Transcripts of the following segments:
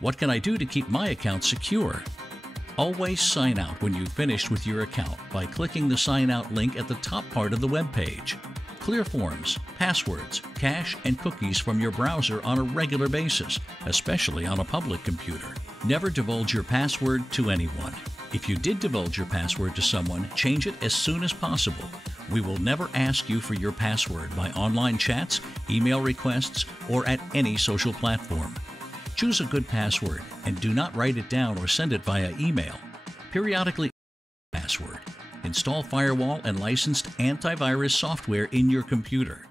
What can I do to keep my account secure? Always sign out when you've finished with your account by clicking the Sign Out link at the top part of the web page. Clear forms, passwords, cache, and cookies from your browser on a regular basis, especially on a public computer. Never divulge your password to anyone. If you did divulge your password to someone, change it as soon as possible. We will never ask you for your password by online chats, email requests, or at any social platform. Choose a good password and do not write it down or send it via email. Periodically password. Install firewall and licensed antivirus software in your computer.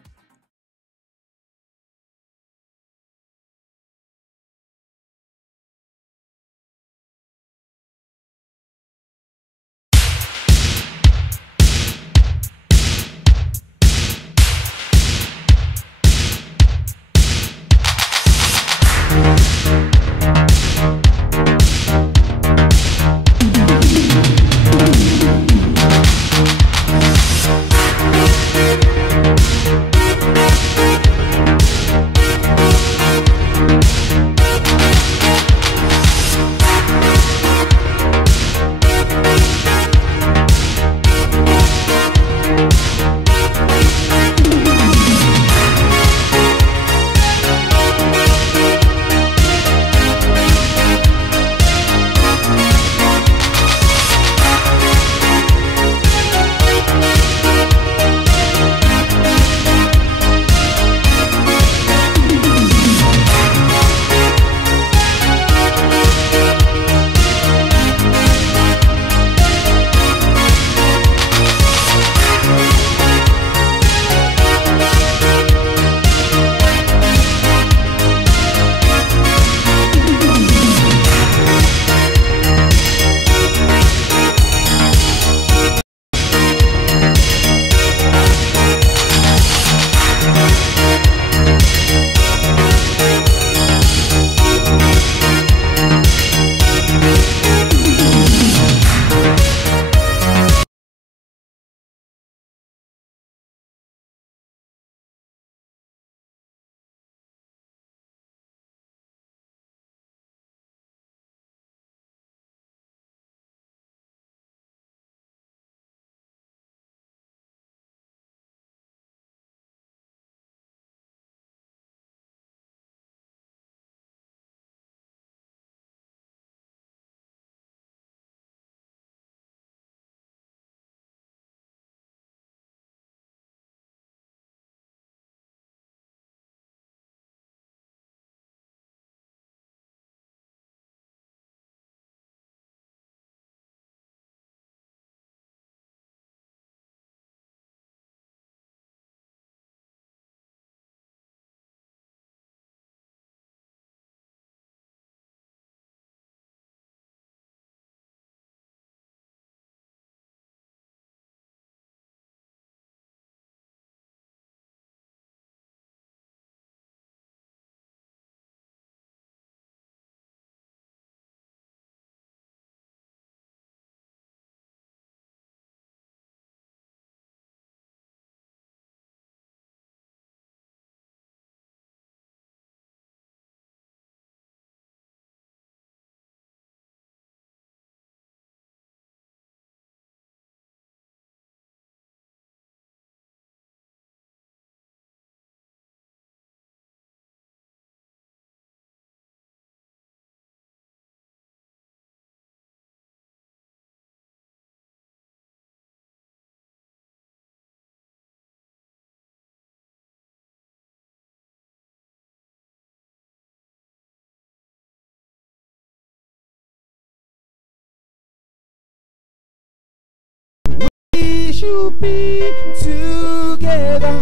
should be together,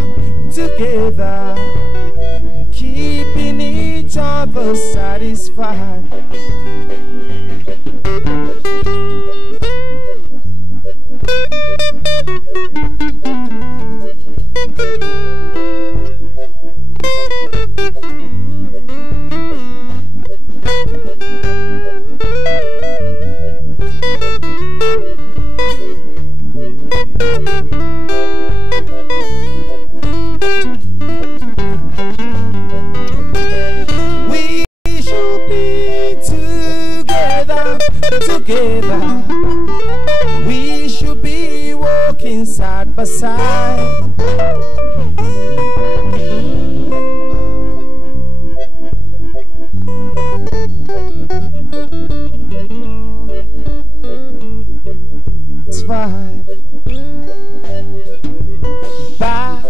keeping each other satisfied. We should be together. We should be walking side by side. It's 5. Back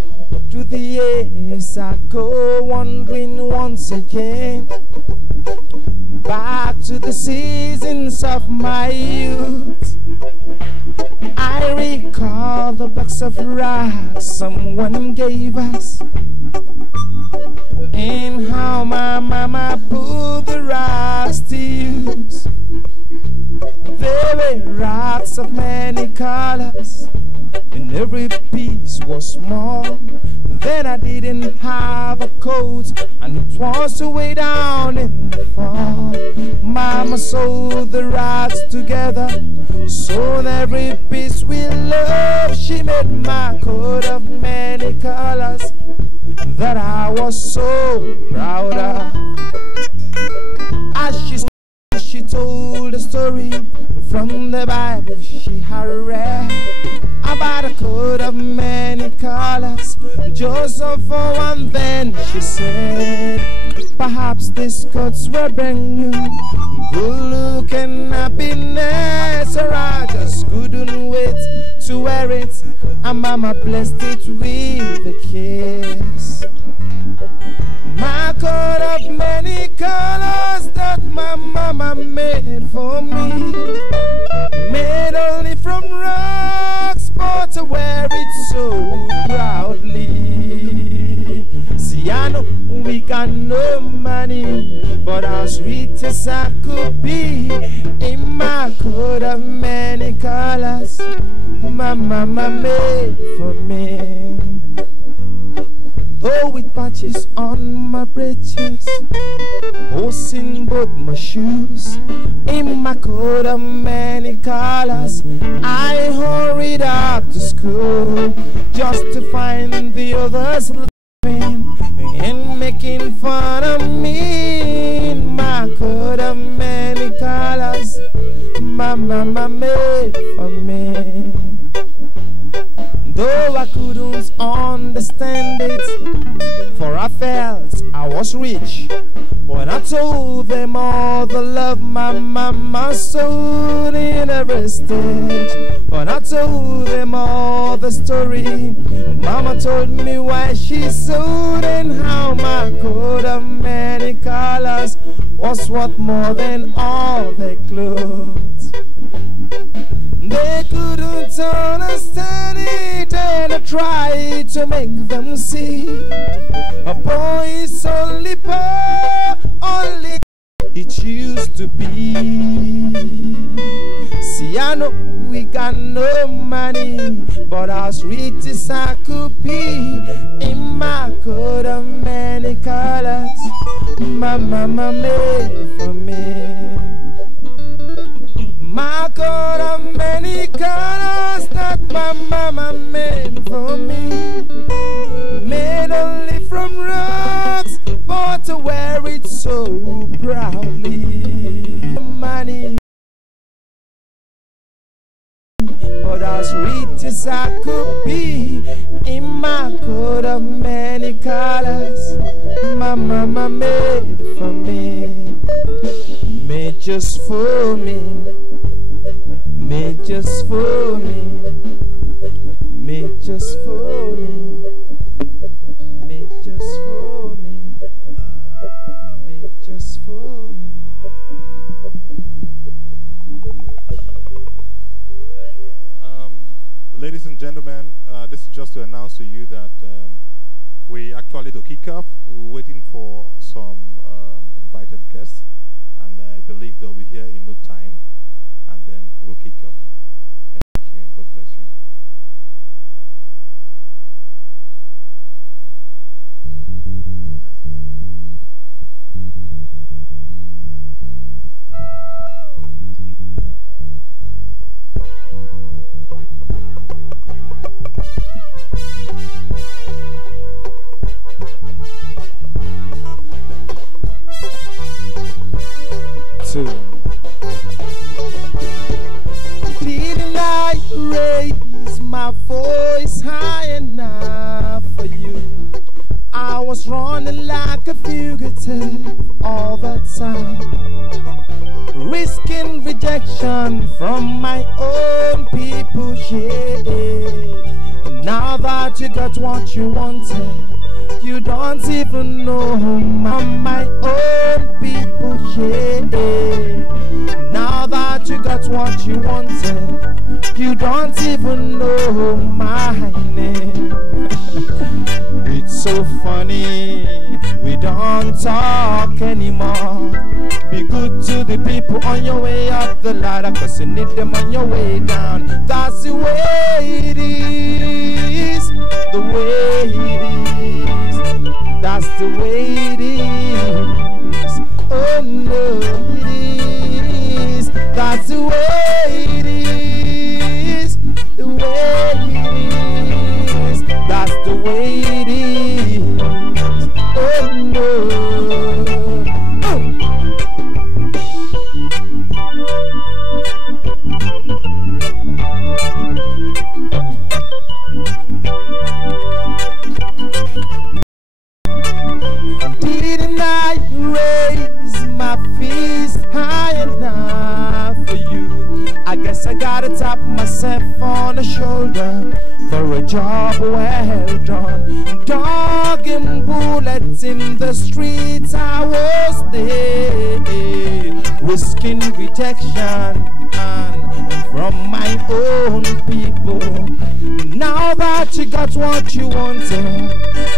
to the years I go wandering once again. Back to the seasons of my youth. I recall the box of rocks someone gave us, and how my mama put the rocks to use. They were rocks of many colors, and every piece was small. Then I didn't have a coat, and it was way down in the fall. Mama sewed the rocks together, so every piece with love. She made my coat of many colors that I was so proud of. As she told a story from the Bible she had read about a coat of many colors, Joseph for one. Then she said, perhaps these coats were brand new, good look and happiness, or I just couldn't wait to wear it, and Mama blessed it with a kiss. My coat of many colors that my mama made for me, made only from rocks, but to wear it so proudly. See, I know we got no money, but as sweet as I could be, in my coat of many colors, my mama made for me. Though with patches on my breeches, holes in both my shoes, in my coat of many colors, I hurried up to school just to find the others laughing and making fun of me. In my coat of many colors, my mama made for me. Though I couldn't understand it, for I felt I was rich when I told them all the love my mama sewed in every stitch. When I told them all the story mama told me why she sewed, and how my coat of many colors was worth more than all their clothes. They couldn't understand it, and I tried to make them see a boy is only poor, only it used to be. See, I know we got no money, but as rich as I could be, in my coat of many colors, my mama made for me. My coat of many colors that my mama made for me, made only from rocks, but to wear it so proudly. Money, but as rich as I could be, in my coat of many colors, my mama made for me, made just for me. Made just for me, made just for me, made just for me, made just for me. Ladies and gentlemen, this is just to announce to you that we actually to kick off. We're waiting for some invited guests, and I believe they'll be here in no time. And then we'll kick off. Thank you and God bless you. Two. wanted all the time, risking rejection from my own people, yeah. Now that you got what you wanted, you don't even know my own people, yeah. Now that you got what you wanted, you don't even know my name. It's so funny, we don't talk anymore. Be good to the people on your way up the ladder, cause you need them on your way down. That's the way it is, the way it is. That's the way it is. Oh no, it is. That's the way it is, the way it is. That's the way it is. Oh no. Didn't I raise my fist high enough for you? I guess I gotta tap myself on the shoulder for a job well done. Dogging bullets in the streets, I was there, risking rejection from my own people. Now that you got what you wanted,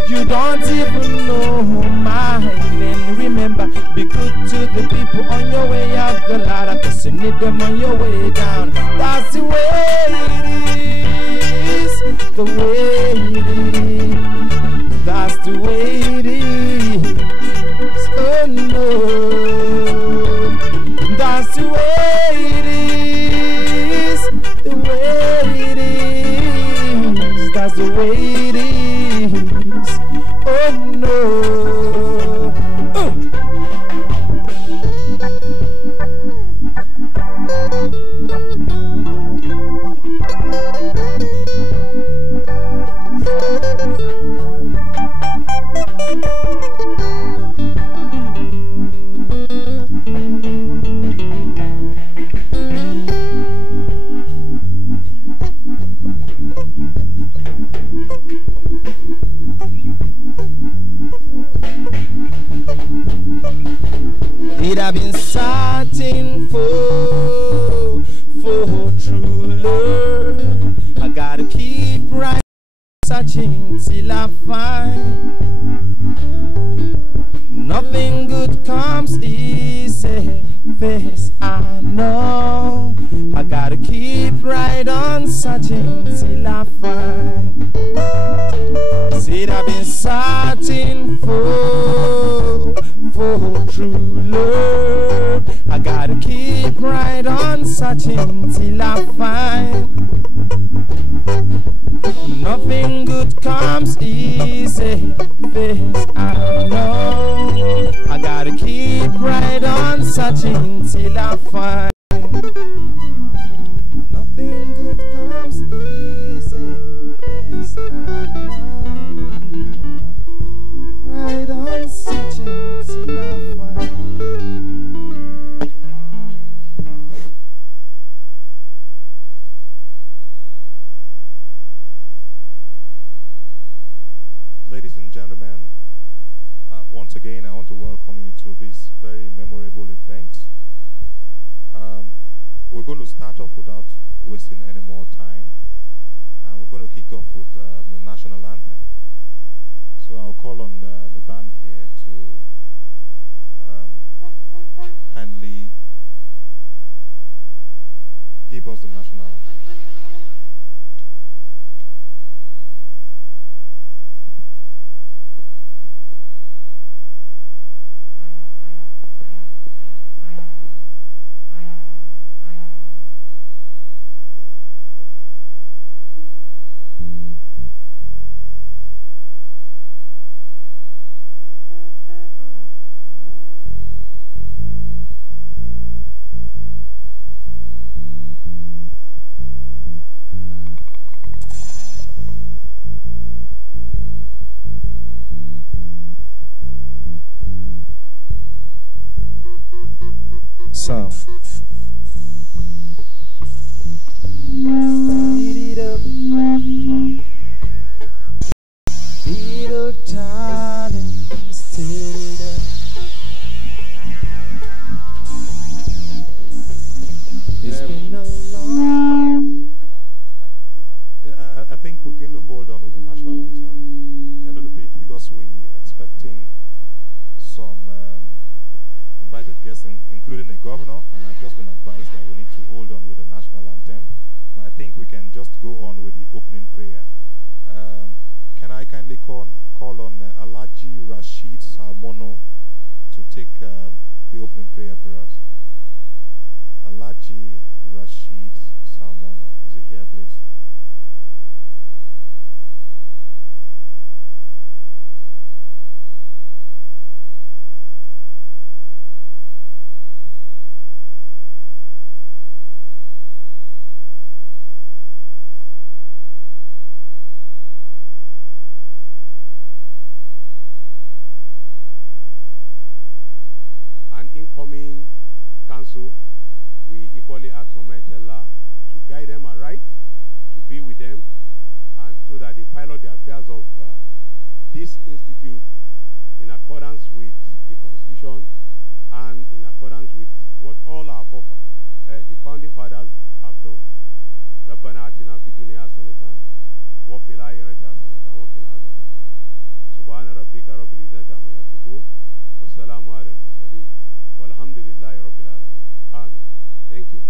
you don't even know my name. Remember, be good to the people on your way up the ladder, cause you need them on your way down. That's the way it is, the way it is. That's the way it is. Oh no, that's the way it is, the way it is. That's the way it is. Oh no. I've been searching for true love. I gotta keep right searching till I find. Nothing good comes easy, this I know. I gotta keep right on searching till I find. Said I've been searching for true love. I gotta keep right on searching till I find. Nothing good comes easy, this I know. I gotta keep right on searching till I find. Nothing good comes easy, this I know. Right on searching till I find. Ladies and gentlemen, once again I want to welcome you to this very memorable event. We're going to start off without wasting any more time, and we're going to kick off with the national anthem. So I'll call on the band here to kindly give us the national anthem. think we're going to hold on with the national anthem a little bit because we're expecting some invited guests, including a governor, and I've just been advised that we need to hold on with the national anthem. But I think we can just go on with the opening prayer. Can I kindly call on Alhaji Rashid Salmono to take the opening prayer for us? Alhaji Rashid Salmono. Is he here, please? An incoming council, we equally ask Almighty Allah to guide them aright, to be with them, and so that they pilot the affairs of this institute in accordance with the Constitution and in accordance with what all our the founding fathers have done. ربنا آتنا في الدنيا حسنة وفي الآخرة حسنة وقنا عذاب النار. سبحان ربك رب العزة عما يصفون والسلام على المرسلين والحمد لله رب العالمين. Amen. Thank you.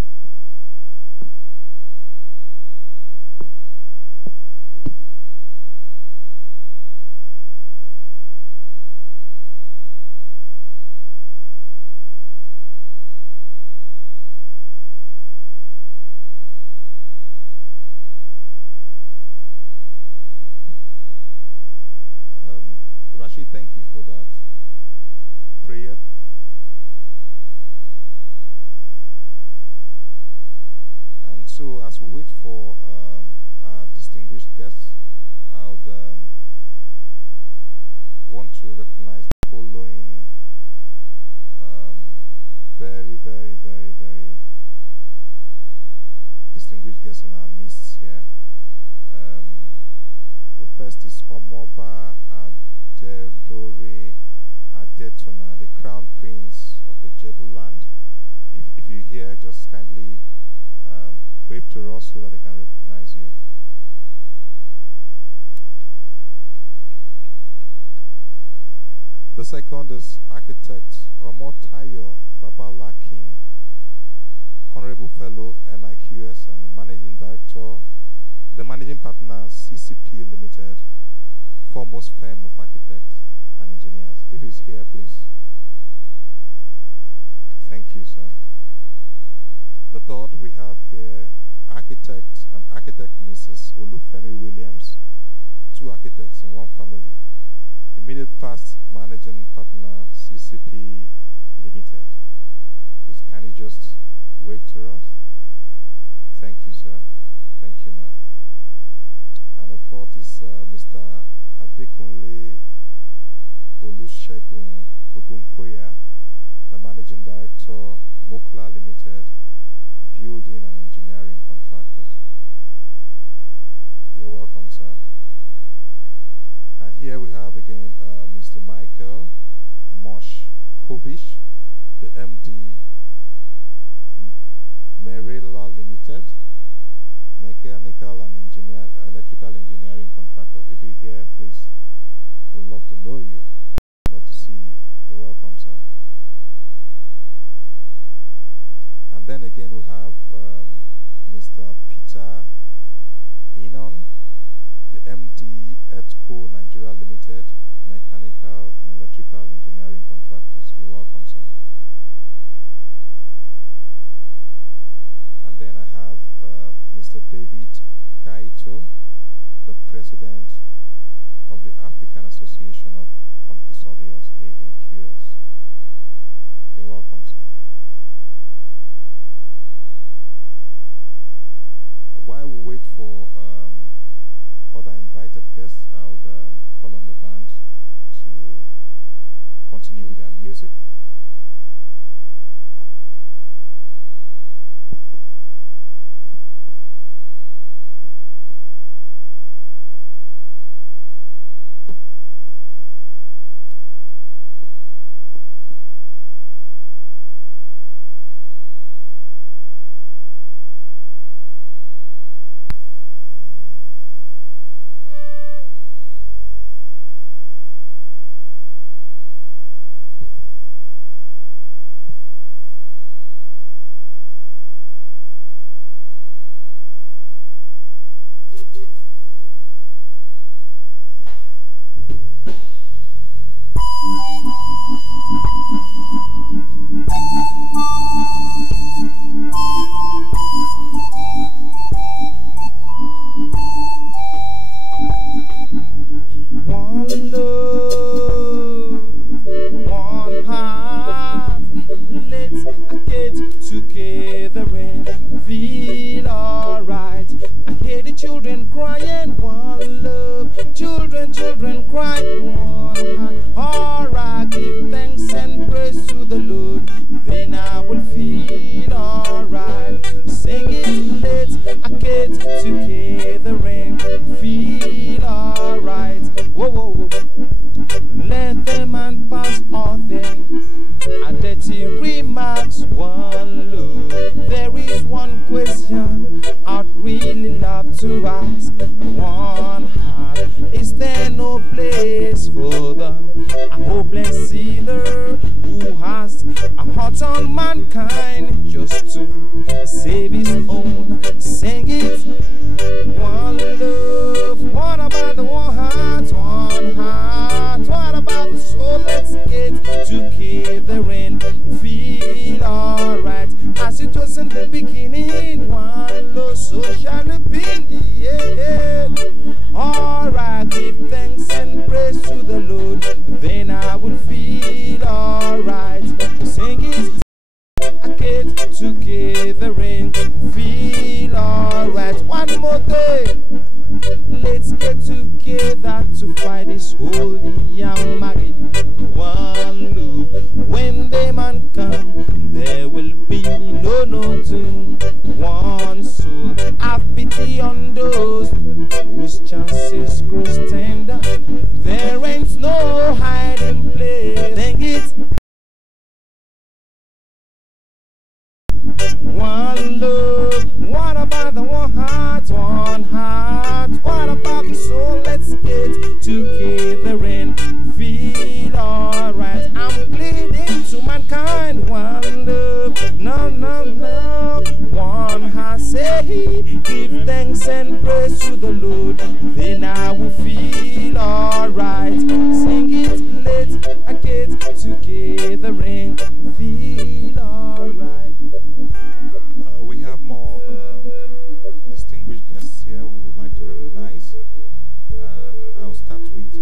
Rashid, thank you for that prayer. And so, as we wait for our distinguished guests, I would want to recognize the following very distinguished guests in our midst here. The first is Omoba Adedore Adetona, the Crown Prince of Ijebu land. If you're here, just kindly wave to us so that they can recognize you. The second is Architect Omotayo Babalakin, Honorable Fellow NIQS and the Managing Director, the Managing Partner CCP Limited, foremost firm of architects and engineers. If he's here, please. Thank you, sir. The third, we have here architect and architect Mrs. Olufemi Williams, two architects in one family. Immediate past managing partner CCP Limited. Please, can you just wave to us? Thank you, sir. Thank you, ma'am. And the fourth is Mr. Adekunle Olusegun Ogunkoya, the Managing Director, Mokla Limited, Building and Engineering Contractors. You're welcome, sir. And here we have again Mr. Michael Moshkovich, the MD, Merela Limited, Mechanical and Electrical Engineering Contractors. If you're here, please, we'd love to know you. We'd love to see you. You're welcome, sir. And then again, we have Mr. Peter Inon, the MD, EBSCO Nigeria Limited, Mechanical and Electrical Engineering Contractors. You're welcome, sir. And then I have Mr. David Kaito, the President of the African Association of Quantity Surveyors, AAQS. You're welcome, sir. While we wait for other invited guests, I would call on the band to continue with their music. One love, one heart. Let's get together and feel alright. I hear the children crying. One love, children crying. One heart. Alright, give thanks and praise to the Lord. Then I will feel alright. Sing it, let's get together and feel alright. Whoa, whoa, whoa. Let the man pass all them dirty remarks. One look. There is one question I'd really love to ask. One heart. Is there no place for a hopeless sinner who has a heart on mankind just to save his own? Sing it. One love. What about the one heart? One heart. What about the soul? Let's get together and feel alright. As it was in the beginning, one love, so shall it be. Yeah. Alright, give thanks and praise to the Lord. Then I will feel alright. Sing it. I get together and feel alright. One more thing. Let's get together to fight this holy young married. One love. When the man come, there will be no doom. One soul. Have pity on those whose chances grow tender. There ain't no hiding place. Dang it. One love. What about the one heart? One heart. What about the soul? Let's get together and feel alright. I'm pleading to mankind. One love. No. One heart. Say, give thanks and praise to the Lord. Then I will feel alright. Sing it. Let's get together and feel alright. We have more distinguished guests here who would like to recognize. I'll start with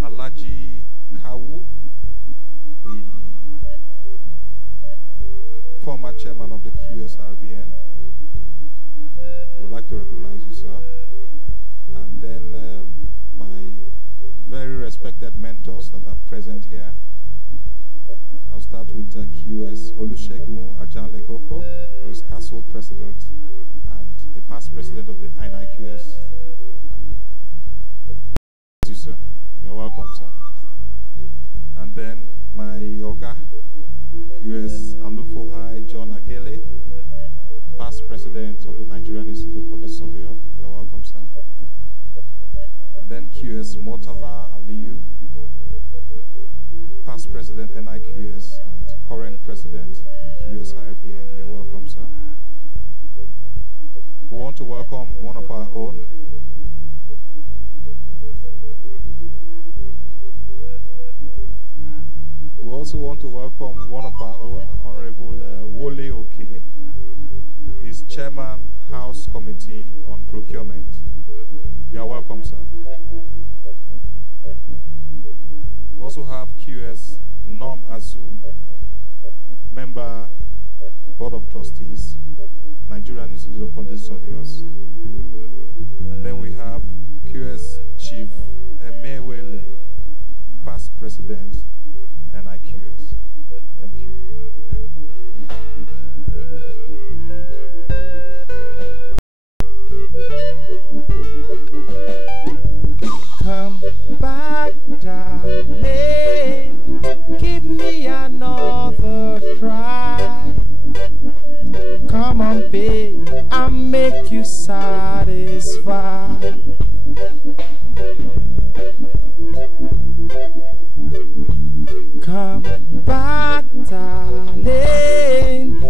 Alaji Kawu, the former chairman of the QSRBN. Would like to recognize you, sir. And then my very respected mentors that are present here. I'll start with QS Olusegun Ajanlekoko, who is Castle President and a past president of the INIQS. Thank you, sir. You're welcome, sir. And then my Oga, QS Alufohai John Agele, past president of the Nigerian Institute of Quality Surveyors. You're welcome, sir. And then QS Motala Aliyu, past president NIQS and current president QSRBN. You're welcome, sir. We want to welcome one of our own. We also want to welcome one of our own, Honorable Wole Oke. He's chairman, House Committee on Procurement. You're welcome, sir. We also have QS Norm Azu, member, Board of Trustees, Nigerian Institute of Quality Surveyors. And then we have QS Chief Emewele, past president, NIQS. Thank you. Come back, darling, give me another try. Come on, babe, I'll make you satisfied. Come back, darling,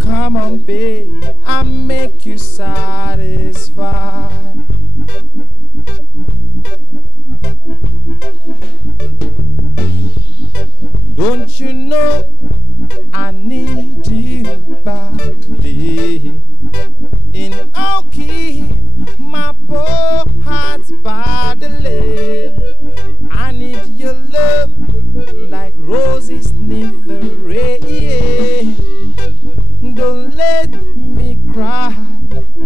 Come on, babe, I'll make you satisfied. Don't you know I need you badly? And I'll keep my poor heart badly. I need your love like roses need the rain. Don't let me cry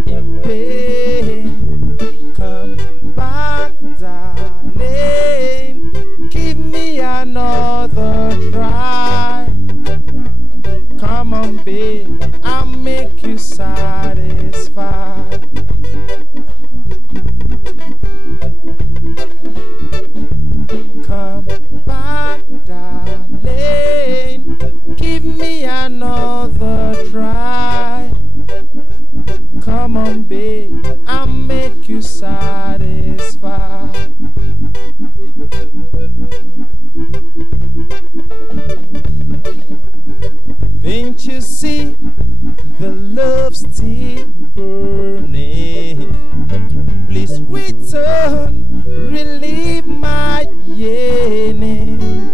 in pain. Come back, darling. Give me another try. Come on, babe, I'll make you satisfied. Come back, darling. Give me another try. Come on, babe, I'll make you satisfied. Can't you see the love still burning? Please return, relieve my yearning.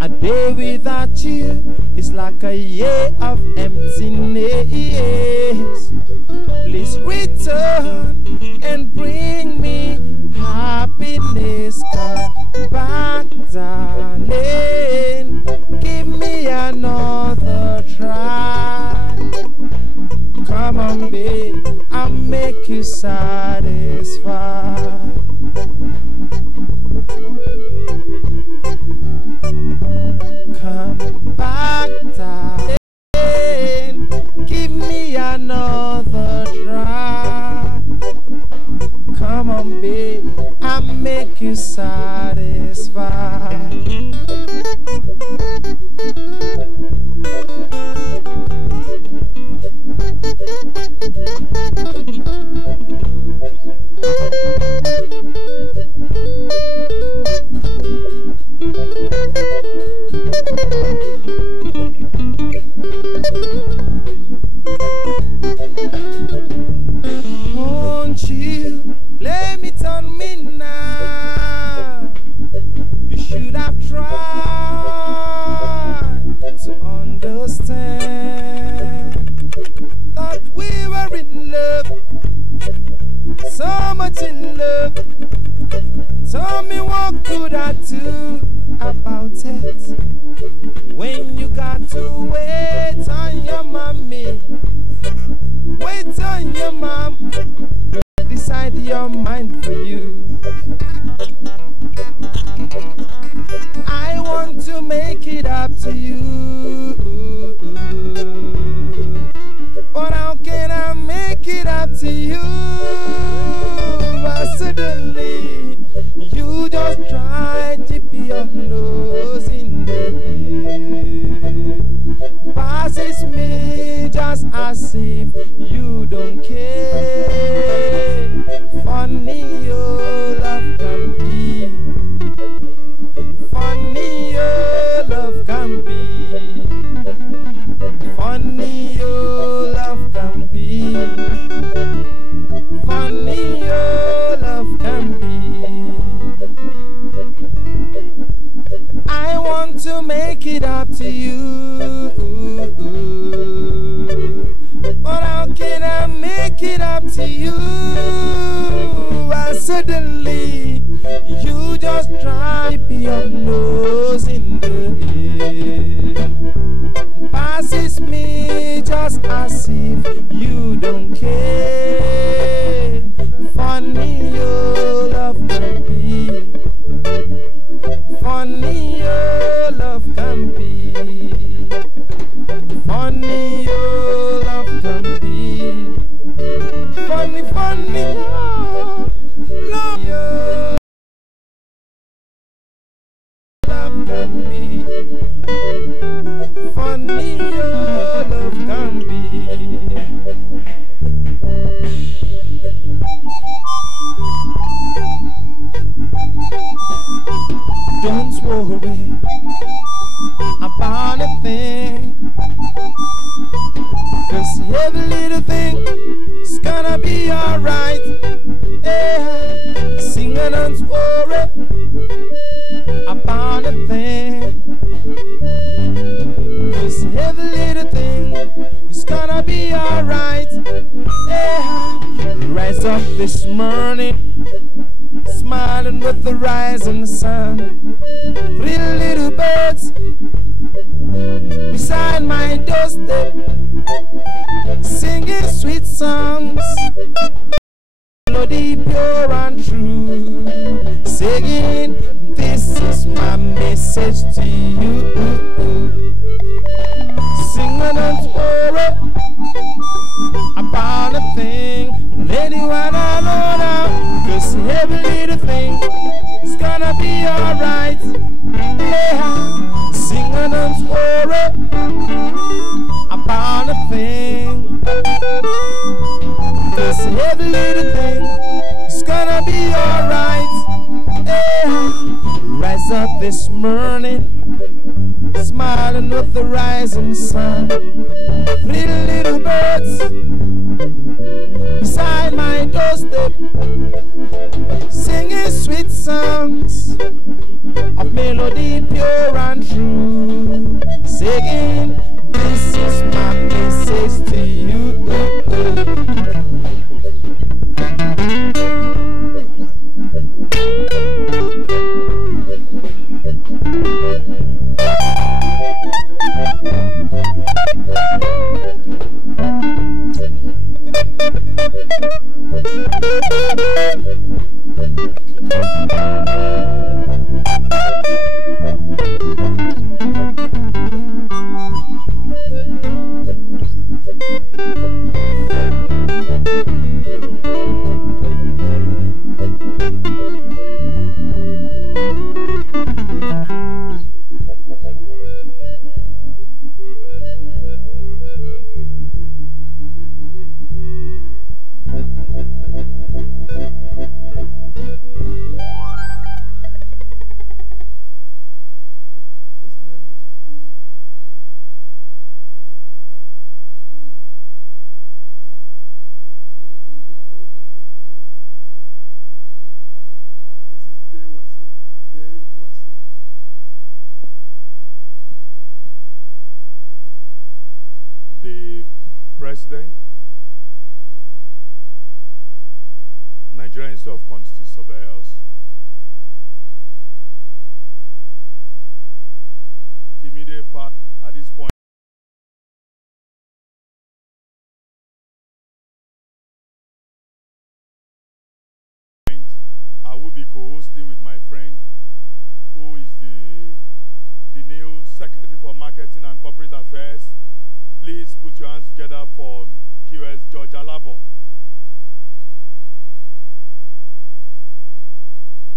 A day without you is like a year of emptiness. Please return and bring me happiness. Come back, darling. Give me another try. Come on, babe, I'll make you satisfied. Come back, darling. Give me another try. Come on, babe, I'll make you satisfied. Won't you blame it on me now? You should have tried to understand that we were in love, so much in love. Tell me what could I do about it? When you got to wait on your mommy, wait on your mom, decide your mind for you. I want to make it up to you, but how can I make it up to you? But suddenly you just try to dip your nose in the air. Passes me just as if you don't care. Funny your love can be. Funny your love can be. Funny your love can be. Funny your love can be. I want to make it up to you, but how can I make it up to you? And suddenly you just drop your nose in the air. Passes me just as if you don't care. Funny your love can be. Funny your love can be. Funny your love can be. Funny, funny love your love can be. Funny your love can be. Don't worry about a thing, 'cause every little thing is gonna be alright. Yeah, sing and don't worry about a thing, 'cause every little thing is gonna be alright. Yeah, rise up this morning, smiling with the rising sun. 3 little birds beside my doorstep, singing sweet songs, melody pure and true, singing, this is my message to you. Sing and don't worry about a thing, anyone I know now, 'cause every little thing is gonna be alright. Yeah, sing and don't worry about a thing, 'cause every little thing is gonna be alright. Yeah, rise up this morning, smiling with the rising sun. 3 little birds beside my doorstep, singing sweet songs of melody pure and true, singing, this is my message to you. President, Nigerian Institute of Quantity Surveyors, immediate part at this point. I will be co-hosting with my friend, who is the new Secretary for Marketing and Corporate Affairs. Please put your hands together for QS George Alabo.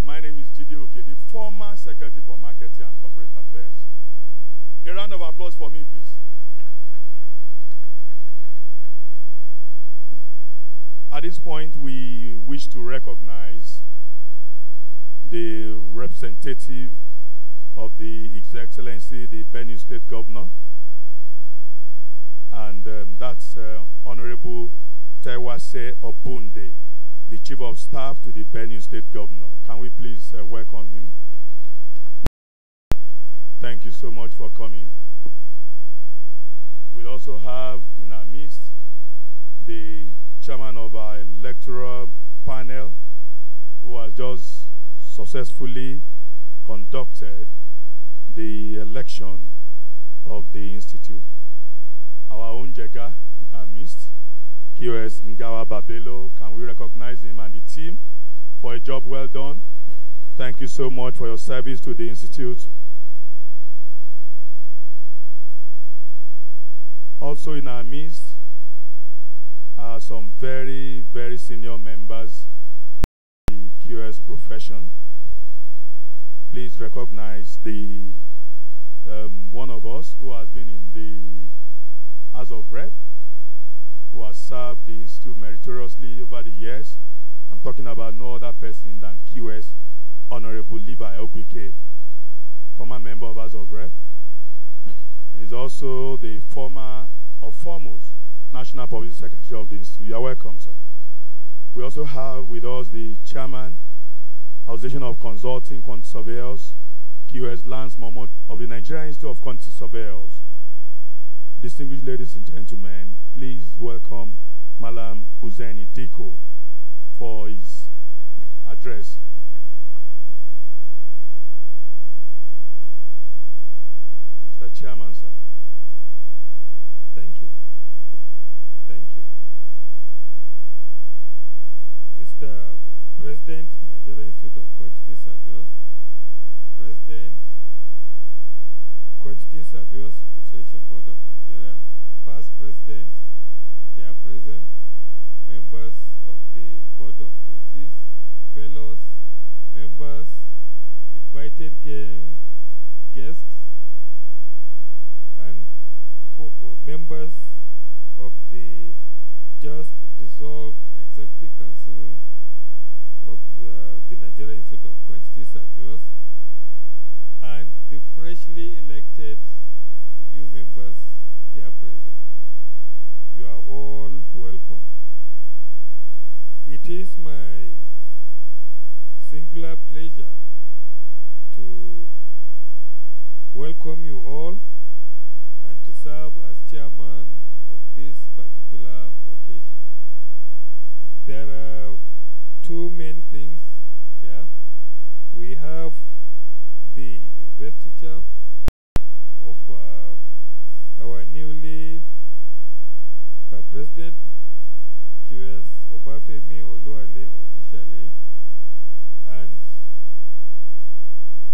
My name is Jide Oke, the former Secretary for Marketing and Corporate Affairs. A round of applause for me, please. At this point, we wish to recognize the representative of His Excellency, the Benue State Governor, and that's Honorable Tewase Obunde, the Chief of Staff to the Benue State Governor. Can we please welcome him? Thank you so much for coming. We also have in our midst the chairman of our electoral panel, who has just successfully conducted the election of the Institute. Our own Jega in our midst, QS Ngawa Babelo. Can we recognize him and the team for a job well done? Thank you so much for your service to the Institute. Also in our midst are some very, very senior members of the QS profession. Please recognize the one of us who has been in the House of Rep, who has served the Institute meritoriously over the years. I'm talking about no other person than QS Honorable Levi Ogwike, former member of House of Rep. He's also the former or foremost National Public Secretary of the Institute. You are welcome, sir. We also have with us the Chairman, Association of Consulting Quantity Surveyors, QS Lance Momot of the Nigerian Institute of Quantity Surveyors. Distinguished ladies and gentlemen, please welcome Malam Uzeni Diko for his address. Mr. Chairman, sir. Thank you. Thank you. Mr. President, Nigerian Institute of Quantity Surveyors, President, Quantity Surveyors Registration Board of Nigeria, past presidents here present, members of the Board of Trustees, fellows, members, invited guests, and members of the just dissolved Executive Council of the Nigerian Institute of Quantity Surveyors, and the freshly elected new members here present. You are all welcome. It is my singular pleasure to welcome you all and to serve as chairman of this particular occasion. There are two main things here. We have the investiture of our newly president, QS Obafemi Oluwale Onishale, and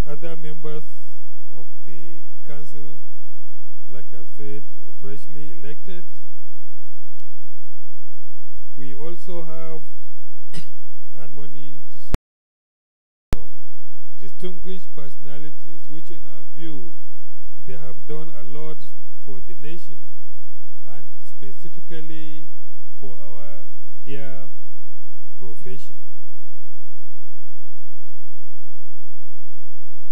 other members of the council, like I've said, freshly elected. We also have harmony to some distinguished personalities, which in our view, they have done a lot for the nation and specifically for our dear profession.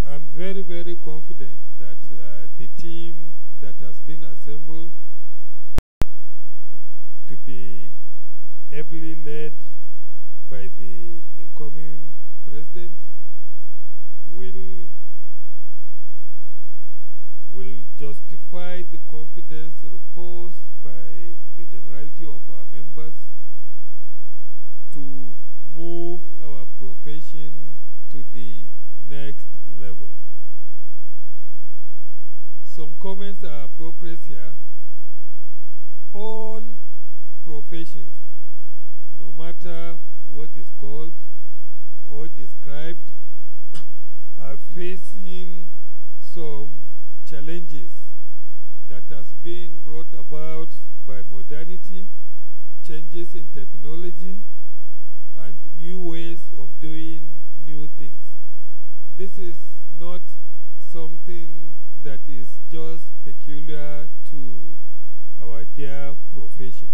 I'm very, very confident that the team that has been assembled to be ably led by the incoming president will justify the confidence reposed by the generality of our members to move our profession to the next level. Some comments are appropriate here. All professions, no matter what is called or described, are facing some challenges that has been brought about by modernity, changes in technology, and new ways of doing new things. This is not something that is just peculiar to our dear profession.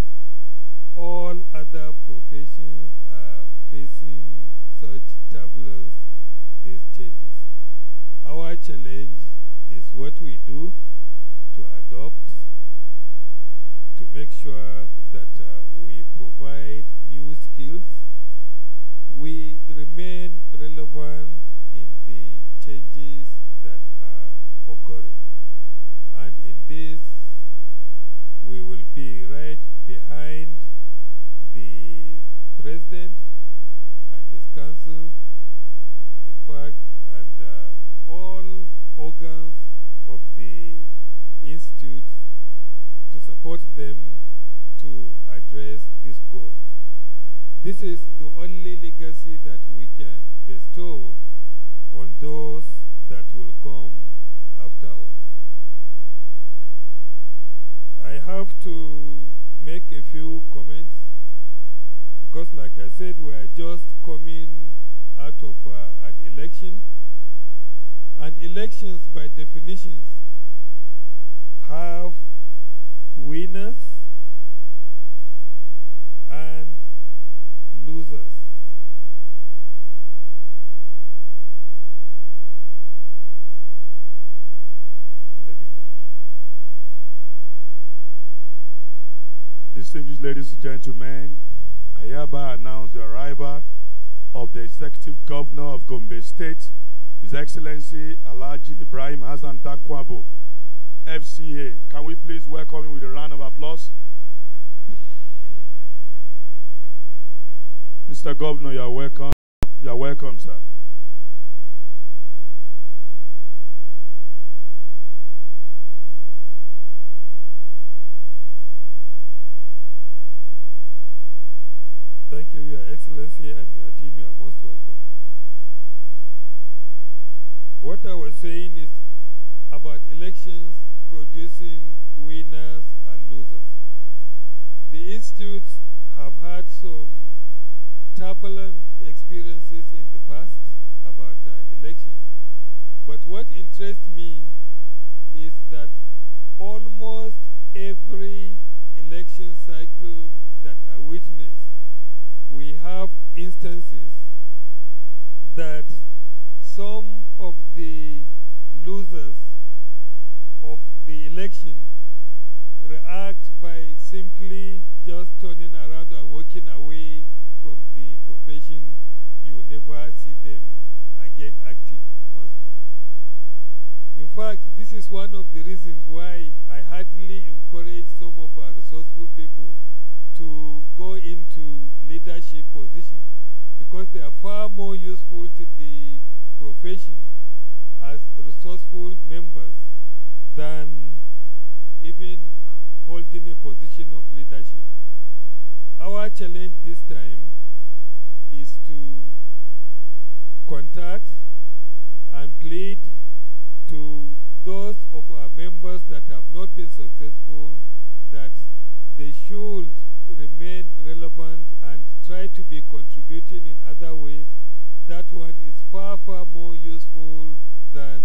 All other professions are facing such turbulence in these changes. Our challenge is what we do to adopt, to make sure that we provide new skills, we remain relevant in the changes that are occurring. And in this, we will be right behind the president and his council, in fact, and all organs of the institute to support them to address these goals. This is the only legacy that we can bestow on those that will come after us. I have to make a few comments because, like I said, we are just coming out of an election, and elections by definitions have winners and losers. distinguished ladies and gentlemen, I hereby announce the arrival of the Executive Governor of Gombe State, His Excellency Alhaji Ibrahim Hassan Dakwabo, FCA. Can we please welcome him with a round of applause? Mr. Governor, you are welcome. You are welcome, sir. Thank you, Your Excellency, and your team. You are most welcome. What I was saying is about elections producing winners and losers. The institutes have had some turbulent experiences in the past about elections, but what interests me is that almost every election cycle that I witness, we have instances that some of the losers of the election react by simply just turning around and walking away from the profession. You will never see them again active once more. In fact, this is one of the reasons why I heartily encourage some of our resourceful people to go into leadership positions, because they are far more useful to the profession as resourceful members than even holding a position of leadership. Our challenge this time is to contact and plead to those of our members that have not been successful that they should remain relevant and try to be contributing in other ways. That one is far, far more useful than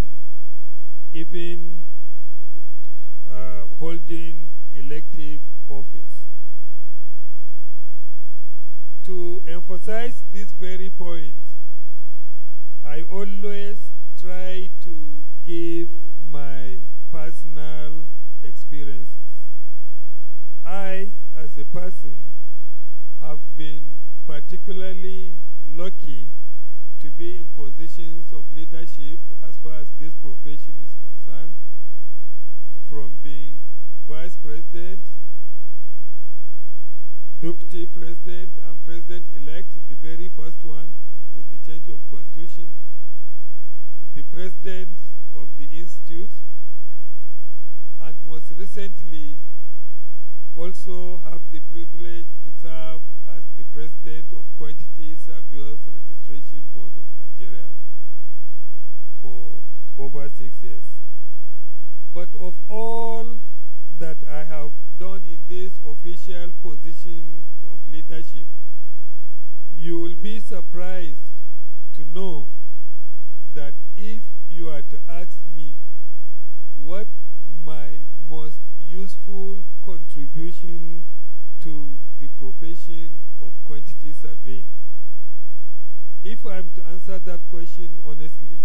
even holding elective office. To emphasize this very point, I always try to give my personal experiences. I, as a person, have been particularly lucky to be in positions of leadership as far as this profession is concerned, from being vice president, deputy president, and president-elect, the very first one with the change of constitution, the president of the institute, and most recently also have the privilege to serve as the president of Quantity Surveyors Registration Board of Nigeria for over 6 years. But of all that I have done in this official position of leadership, you will be surprised to know that if you are to ask me what my most useful contribution to the profession of quantity surveying, if I'm to answer that question honestly,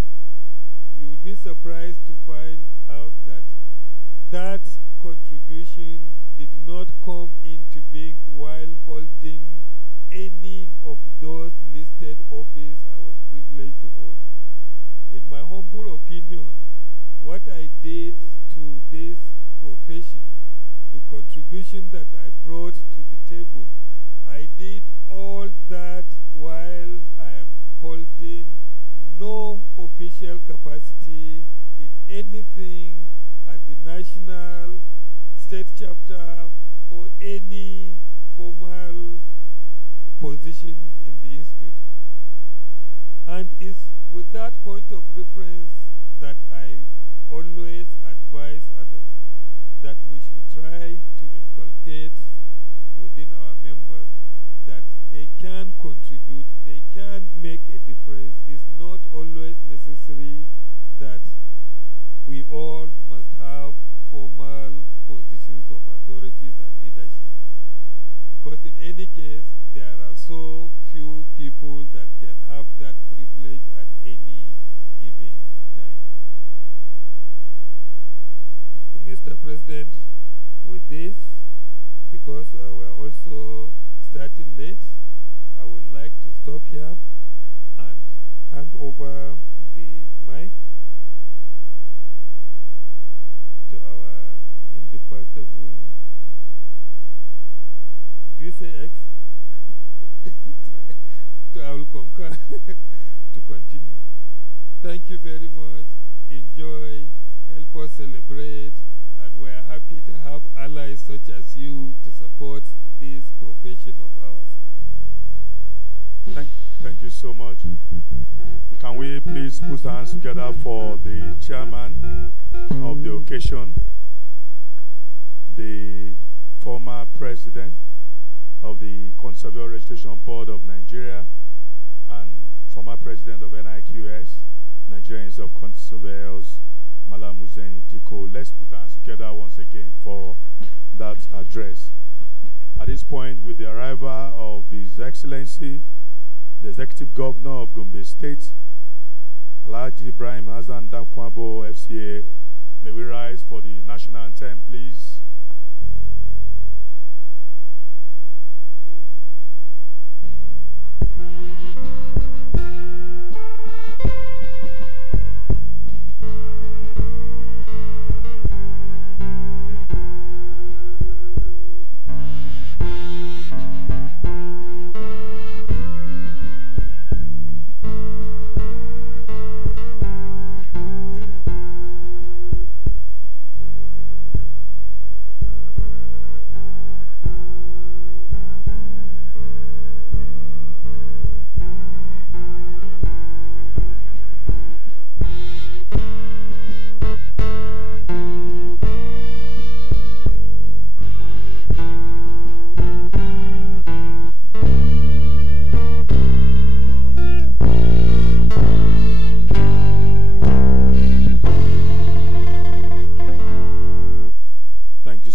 you will be surprised to find out that that contribution did not come into being while holding any of those listed offices I was privileged to hold. In my humble opinion, what I did to this profession, the contribution that I brought to the table, I did all that while I am holding no official capacity in anything at the national, state chapter, or any formal position in the institute. And it's with that point of reference that I always advise others that we should try to inculcate within our members that they can contribute, they can make a difference. It's not always necessary that we all must have formal positions of authorities and leadership, because in any case, there are so few people that can have that privilege at any given time. So, Mr. President, with this, because we are also starting late, I would like to stop here and hand over the mic to our indefatigable, do you say X? I will concur to continue. Thank you very much. Enjoy, help us celebrate, and we are happy to have allies such as you to support this profession of ours. Thank you so much. Can we please put our hands together for the chairman of the occasion, the former president of the Surveyors Registration Board of Nigeria and former president of NIQS, Nigerian Institute of Surveyors, Malam Hussein Tiko. Let's put our hands together once again for that address. At this point, with the arrival of His Excellency, the Executive Governor of Gombe State, Alhaji Ibrahim Hassan Dankwabo, FCA, may we rise for the national anthem, please.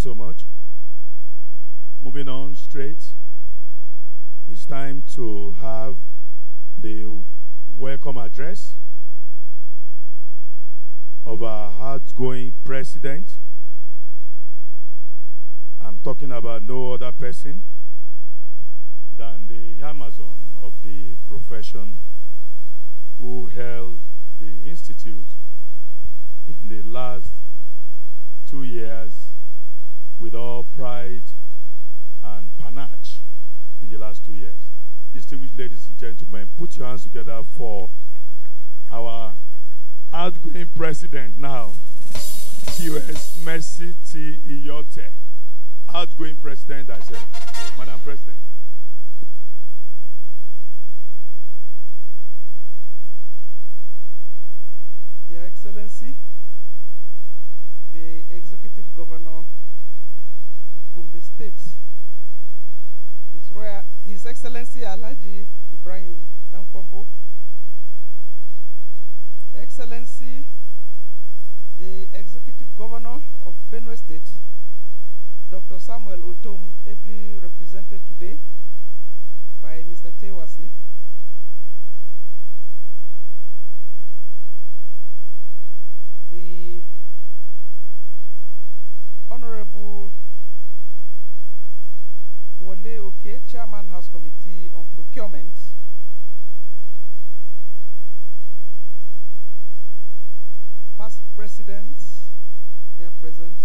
So much. Moving on straight, it's time to have the welcome address of our outgoing president. I'm talking about no other person than the Amazon of the profession who held the institute in the last 2 years with all pride and panache in the last 2 years. Distinguished ladies and gentlemen, put your hands together for our outgoing president now, QS Mercy T. Iyote. Outgoing president, I said. Madam President. Your Excellency, the Executive Governor Gombe State, His Excellency Alhaji Ibrahim Dankwabo, Excellency the Executive Governor of Benue State, Dr. Samuel Otom, ably represented today by Mr. Tewasi, the Honorable Wole Oke, Chairman House Committee on Procurement, past presidents here present,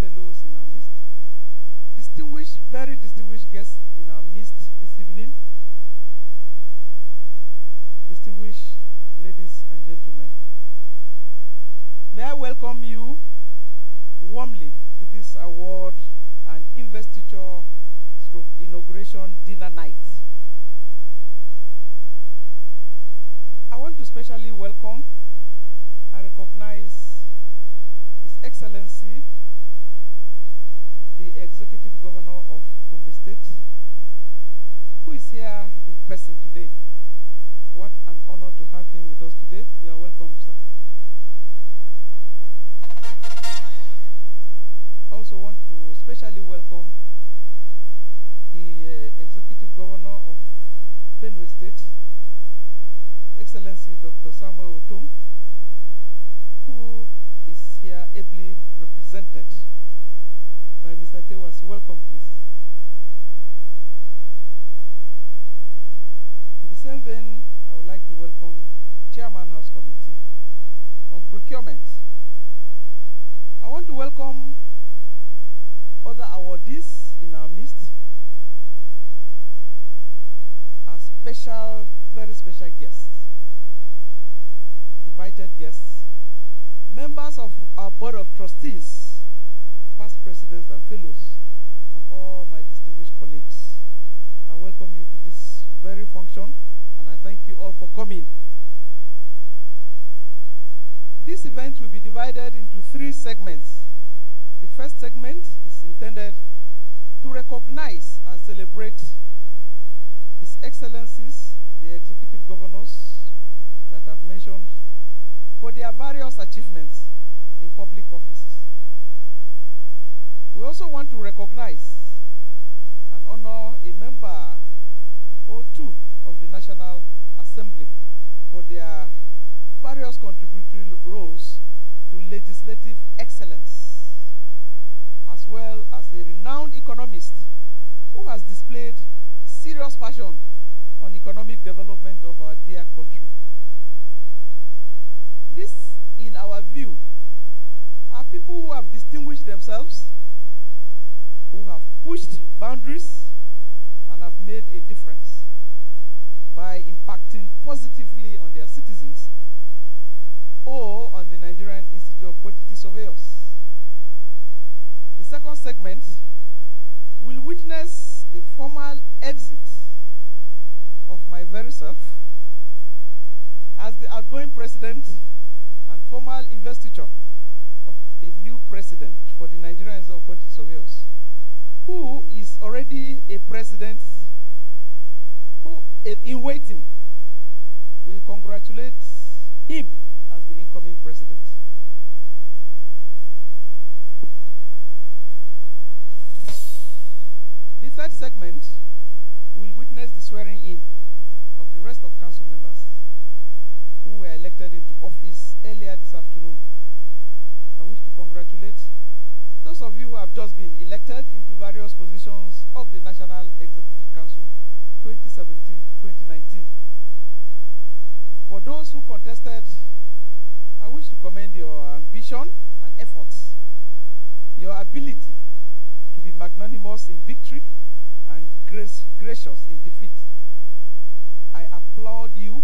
fellows in our midst, distinguished, very distinguished guests in our midst this evening, distinguished ladies and gentlemen. May I welcome you warmly to this award and investiture stroke inauguration dinner night. I want to specially welcome and recognize His Excellency, the Executive Governor of Gombe State, who is here in person today. What an honor to have him with us today. You are welcome, sir. I also want to specially welcome the Executive Governor of Benue State, Excellency Dr. Samuel Otom, who is here ably represented by Mr. Tewasi. Welcome, please. Even I would like to welcome Chairman House Committee on Procurement. I want to welcome other awardees in our midst, our special, very special guests, invited guests, members of our Board of Trustees, past presidents and fellows, and all my distinguished colleagues. I welcome you to this very function, and I thank you all for coming. This event will be divided into 3 segments. The first segment is intended to recognize and celebrate His Excellencies, the Executive Governors that I've mentioned, for their various achievements in public office. We also want to recognize and honor a member or 2 of the National Assembly for their various contributory roles to legislative excellence, as well as a renowned economist who has displayed serious passion on economic development of our dear country. This, in our view, are people who have distinguished themselves, who have pushed boundaries, and have made a difference by impacting positively on their citizens or on the Nigerian Institute of Quantity Surveyors. The second segment will witness the formal exit of my very self as the outgoing president and formal investiture of a new president for the Nigerian Institute of Quantity Surveyors, who is already a president who is in waiting. We congratulate him as the incoming president. The third segment will witness the swearing in of the rest of council members who were elected into office earlier this afternoon. I wish to congratulate those of you who have just been elected into various positions of the National Executive Council 2017-2019. For those who contested, I wish to commend your ambition and efforts, your ability to be magnanimous in victory and gracious in defeat. I applaud you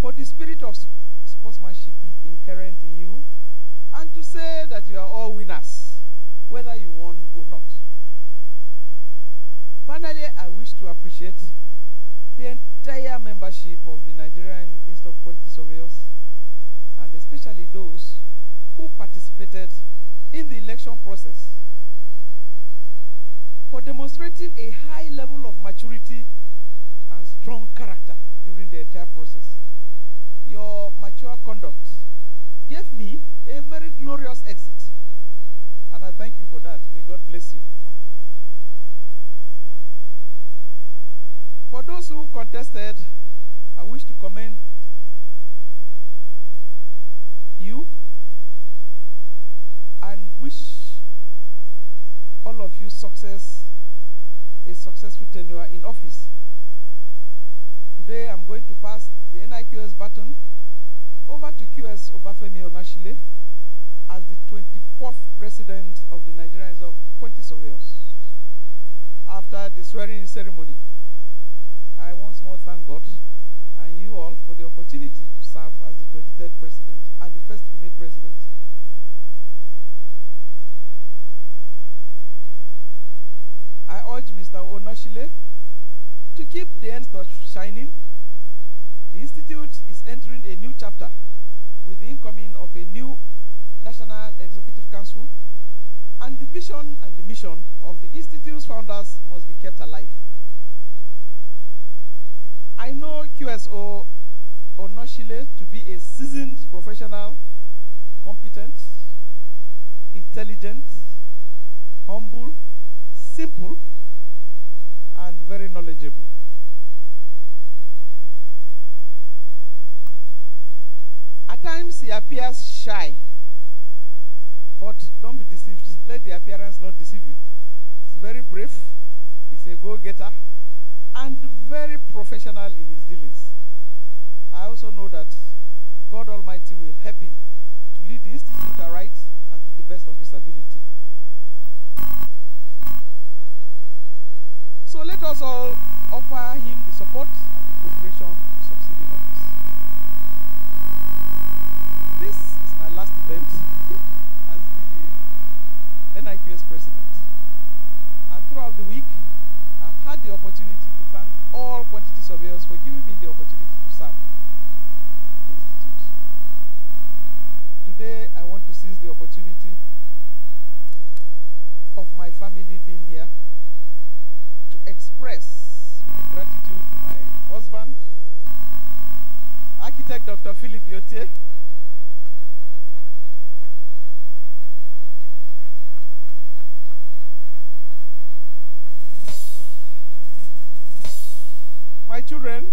for the spirit of sportsmanship inherent in you, and to say that you are all winners, whether you won or not. Finally, I wish to appreciate the entire membership of the Nigerian Institute of Quantity Surveyors, and especially those who participated in the election process, for demonstrating a high level of maturity and strong character during the entire process. Your mature conduct gave me a very glorious exit, and I thank you for that. May God bless you. For those who contested, I wish to commend you and wish all of you success, a successful tenure in office. Today I'm going to pass the NIQS baton over to QS Obafemi Onashile as the 24th president of the Nigerian Institute of Quantity Surveyors. After the swearing-in ceremony, I once more thank God and you all for the opportunity to serve as the 23rd president and the first female president. I urge Mr. Onashile to keep the Institute shining. The Institute is entering a new chapter with the incoming of a new National Executive Council, and the vision and the mission of the Institute's founders must be kept alive. I know QSO Onashile to be a seasoned professional, competent, intelligent, humble, simple, and very knowledgeable. At times he appears shy, but don't be deceived. Let the appearance not deceive you. He's very brave, he's a go-getter, and very professional in his dealings. I also know that God Almighty will help him to lead the institute aright and to the best of his ability. So let us all offer him the support and the cooperation to succeed in office. This is my last event as the NIQS president. And throughout the week, I've had the opportunity to thank all quantity surveyors for giving me the opportunity to serve the institute. Today, I want to seize the opportunity of my family being here to express my gratitude to my husband, architect Dr. Philip Yotie, my children.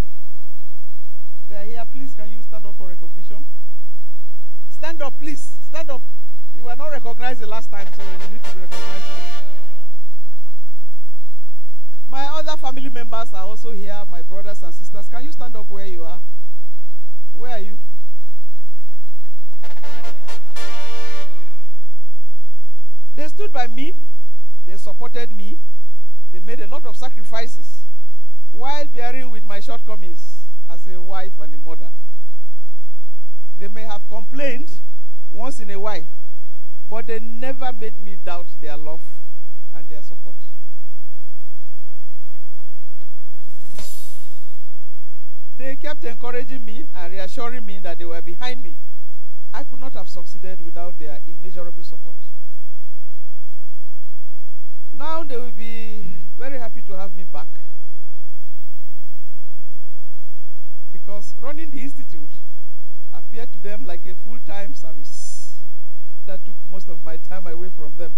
They are here. Please, can you stand up for recognition? Stand up, please. Stand up. You were not recognized the last time, so you need to be recognized now. My other family members are also here, my brothers and sisters. Can you stand up where you are? Where are you? They stood by me. They supported me. They made a lot of sacrifices while bearing with my shortcomings as a wife and a mother. They may have complained once in a while, but they never made me doubt their love and their support. They kept encouraging me and reassuring me that they were behind me. I could not have succeeded without their immeasurable support. Now they will be very happy to have me back, because running the institute appeared to them like a full-time service that took most of my time away from them.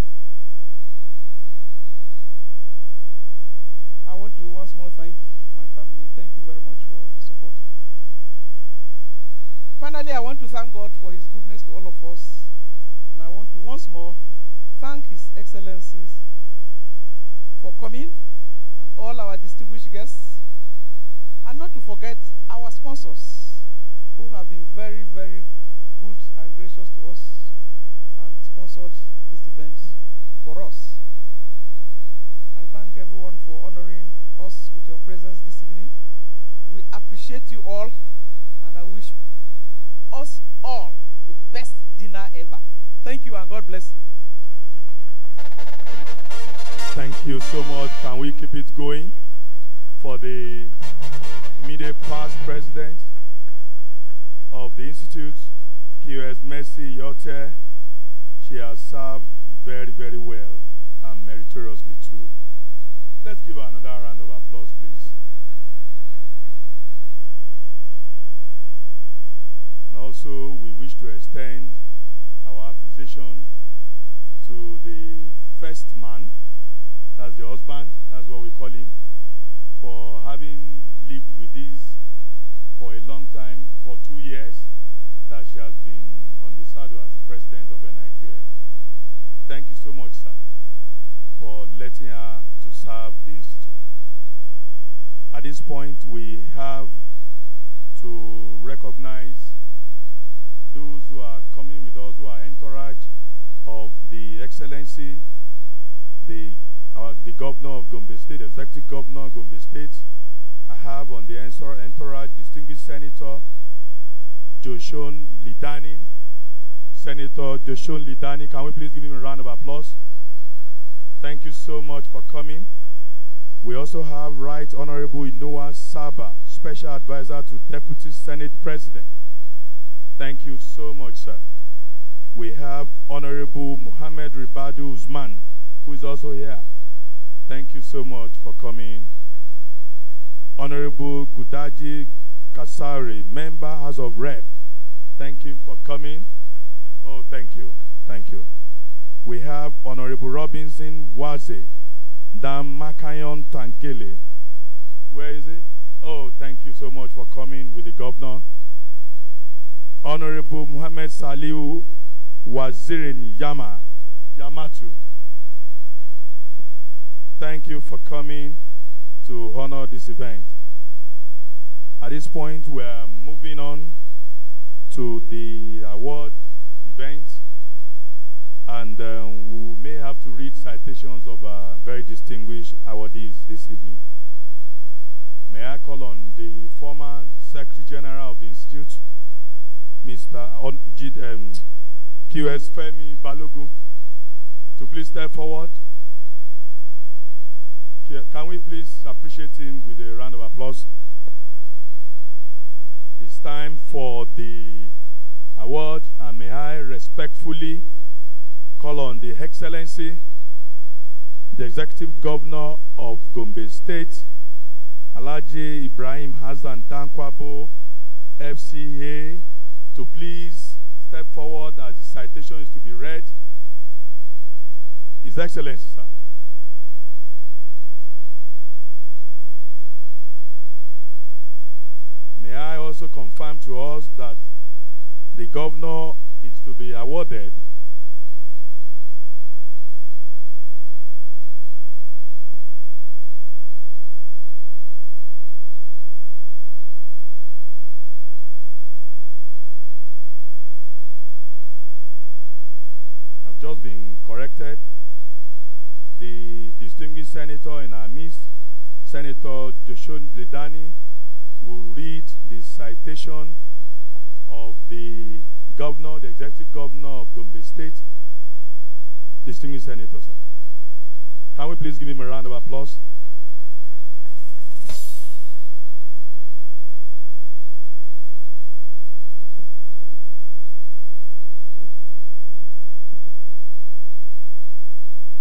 I want to once more thank my family. Thank you very much for the support. Finally, I want to thank God for his goodness to all of us. And I want to once more thank His Excellencies for coming, and all our distinguished guests, and not to forget our sponsors, who have been very, very good and gracious to us and sponsored this event for us. I thank everyone for honoring us with your presence this evening. We appreciate you all, and I wish us all the best dinner ever. Thank you, and God bless you. Thank you so much. Can we keep it going for the immediate past president of the Institute, QS Mercy Yotie? She has served very, very well and meritoriously too. Let's give her another round of applause, please. And also, we wish to extend our appreciation to the first man, that's the husband, that's what we call him, for having lived with this for a long time, for 2 years, that she has been on the saddle as the president of NIQS. Thank you so much, sir, for letting her to serve the institute. At this point, we have to recognize those who are coming with us, who are entourage of the Excellency, the Governor of Gombe State, Executive Governor of Gombe State. I have on the entourage distinguished Senator Joshon Lidani. Senator Joshon Lidani, can we please give him a round of applause? Thank you so much for coming. We also have Right Honorable Inoa Saba, Special Advisor to Deputy Senate President. Thank you so much, sir. We have Honorable Muhammad Ribadu Usman, who is also here. Thank you so much for coming. Honorable Gudaji Kasari, Member House of Rep. Thank you for coming. Oh, thank you. Thank you. We have Honorable Robinson Waze, Dan Makayon Tangele. Where is he? Oh, thank you so much for coming with the governor. Honorable Muhammad Saliu Wazirin Yamatu. Thank you for coming to honor this event. At this point, we are moving on to the award event, and we may have to read citations of our very distinguished awardees this evening. May I call on the former Secretary General of the Institute, Mr. QS Femi Balogun, to please step forward. Can we please appreciate him with a round of applause? It's time for the award, and may I respectfully call on the Excellency, the Executive Governor of Gombe State, Alhaji Ibrahim Hassan Dankwabo, FCA, to please step forward as the citation is to be read. His Excellency, sir. May I also confirm to us that the governor is to be awarded I've just been corrected. The distinguished senator in our midst, Senator Joshua Ledani, will read the citation of the governor, the executive governor of Gombe State. Distinguished senator, sir. Can we please give him a round of applause?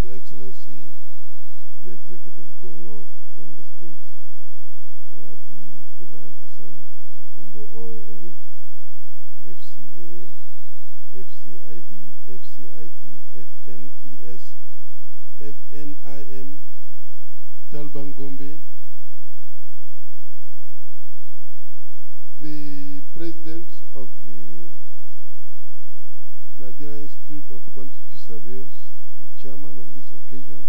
Your Excellency, the executive governor of Gombe State, Alhaji Ibrahim Hassan Dankwabo, OAN, FCA, FCID, FCIT, FNES, FNIM, Talban Gombe, the president of the Nigerian Institute of Quantity Surveyors, the chairman of this occasion,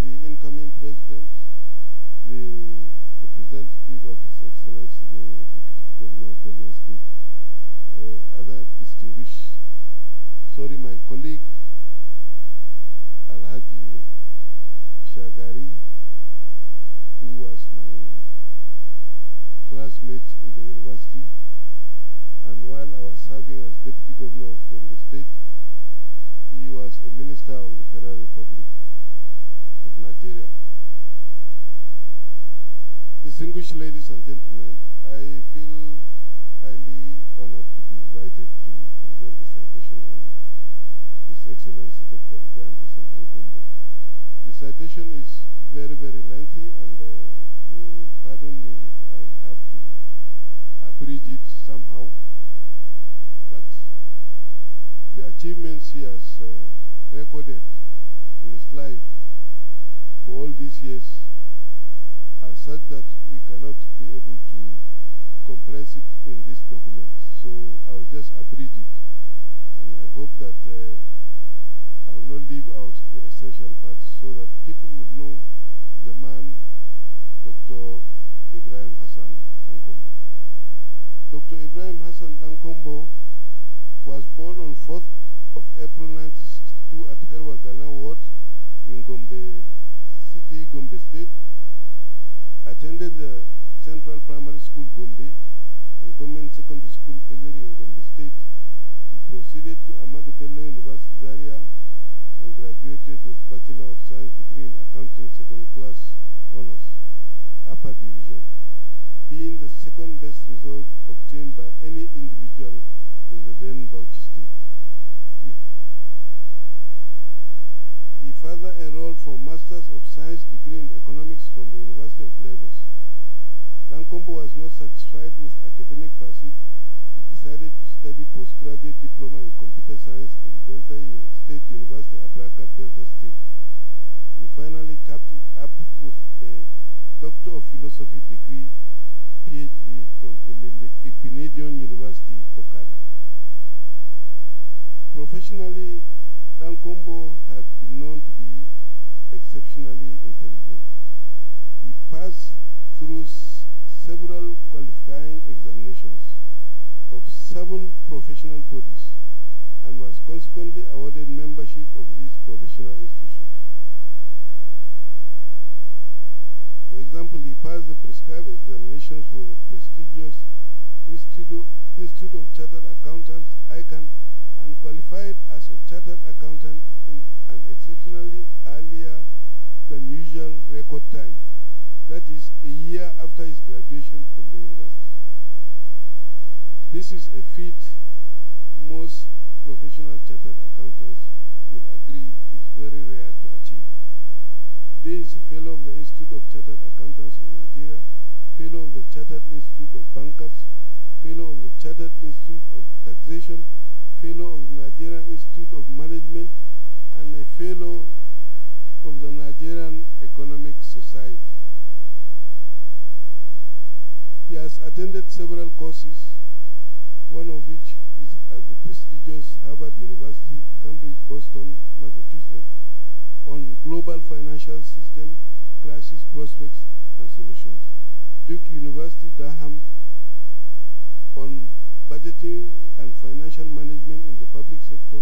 the incoming president, the representative of His Excellency, the Executive Governor of Benue State, other distinguished, my colleague, Alhaji Shagari, who was my classmate in the university, and while I was serving as Deputy Governor of Gombe State, he was a minister of the Federal Republic of Nigeria. Distinguished ladies and gentlemen, I feel highly honored to be invited to present the citation on His Excellency Dr. Ibrahim Hassan Dankwabo. The citation is very, very lengthy, and you will pardon me if I have to abridge it somehow, but the achievements he has recorded in his life for all these years are such that we cannot be able to compress it in this document. So I'll just abridge it, and I hope that I will not leave out the essential parts so that people will know the man, Dr. Ibrahim Hassan Dankwabo. Dr. Ibrahim Hassan Dankwabo was born on 4th of April 1962 at Herwa Ghana Ward in Gombe City, Gombe State. Attended the Central Primary School, Gombe, and Government Secondary School, Peliri in Gombe State. He proceeded to Ahmadu Bello University, Zaria, and graduated with Bachelor of Science degree in Accounting, second class honors, upper division, being the second best result obtained by any individual in the then Bauchi State. He further enrolled for Masters of Science degree in Economics from the University of Lagos. Dankwabo was not satisfied with academic pursuits. He decided to study postgraduate diploma in computer science at the Delta State University, Abraka, Delta State. He finally capped it up with a Doctor of Philosophy degree, PhD, from Igbinedion University, Okada. Professionally, Dankwabo had been known to be exceptionally intelligent. He through several qualifying examinations of 7 professional bodies and was consequently awarded membership of these professional institutions. For example, he passed the prescribed examinations for the prestigious Institute of Chartered Accountants, ICANN, and qualified as a chartered accountant in an exceptionally earlier than usual record time. That is, a year after his graduation from the university. This is a feat most professional chartered accountants will agree is very rare to achieve. Today is a fellow of the Institute of Chartered Accountants of Nigeria, fellow of the Chartered Institute of Bankers, fellow of the Chartered Institute of Taxation, fellow of the Nigerian Institute of Management, and a fellow of the Nigerian Economic Society. He has attended several courses, one of which is at the prestigious Harvard University, Cambridge, Boston, Massachusetts, on global financial system, crisis prospects and solutions. Duke University, Durham, on budgeting and financial management in the public sector.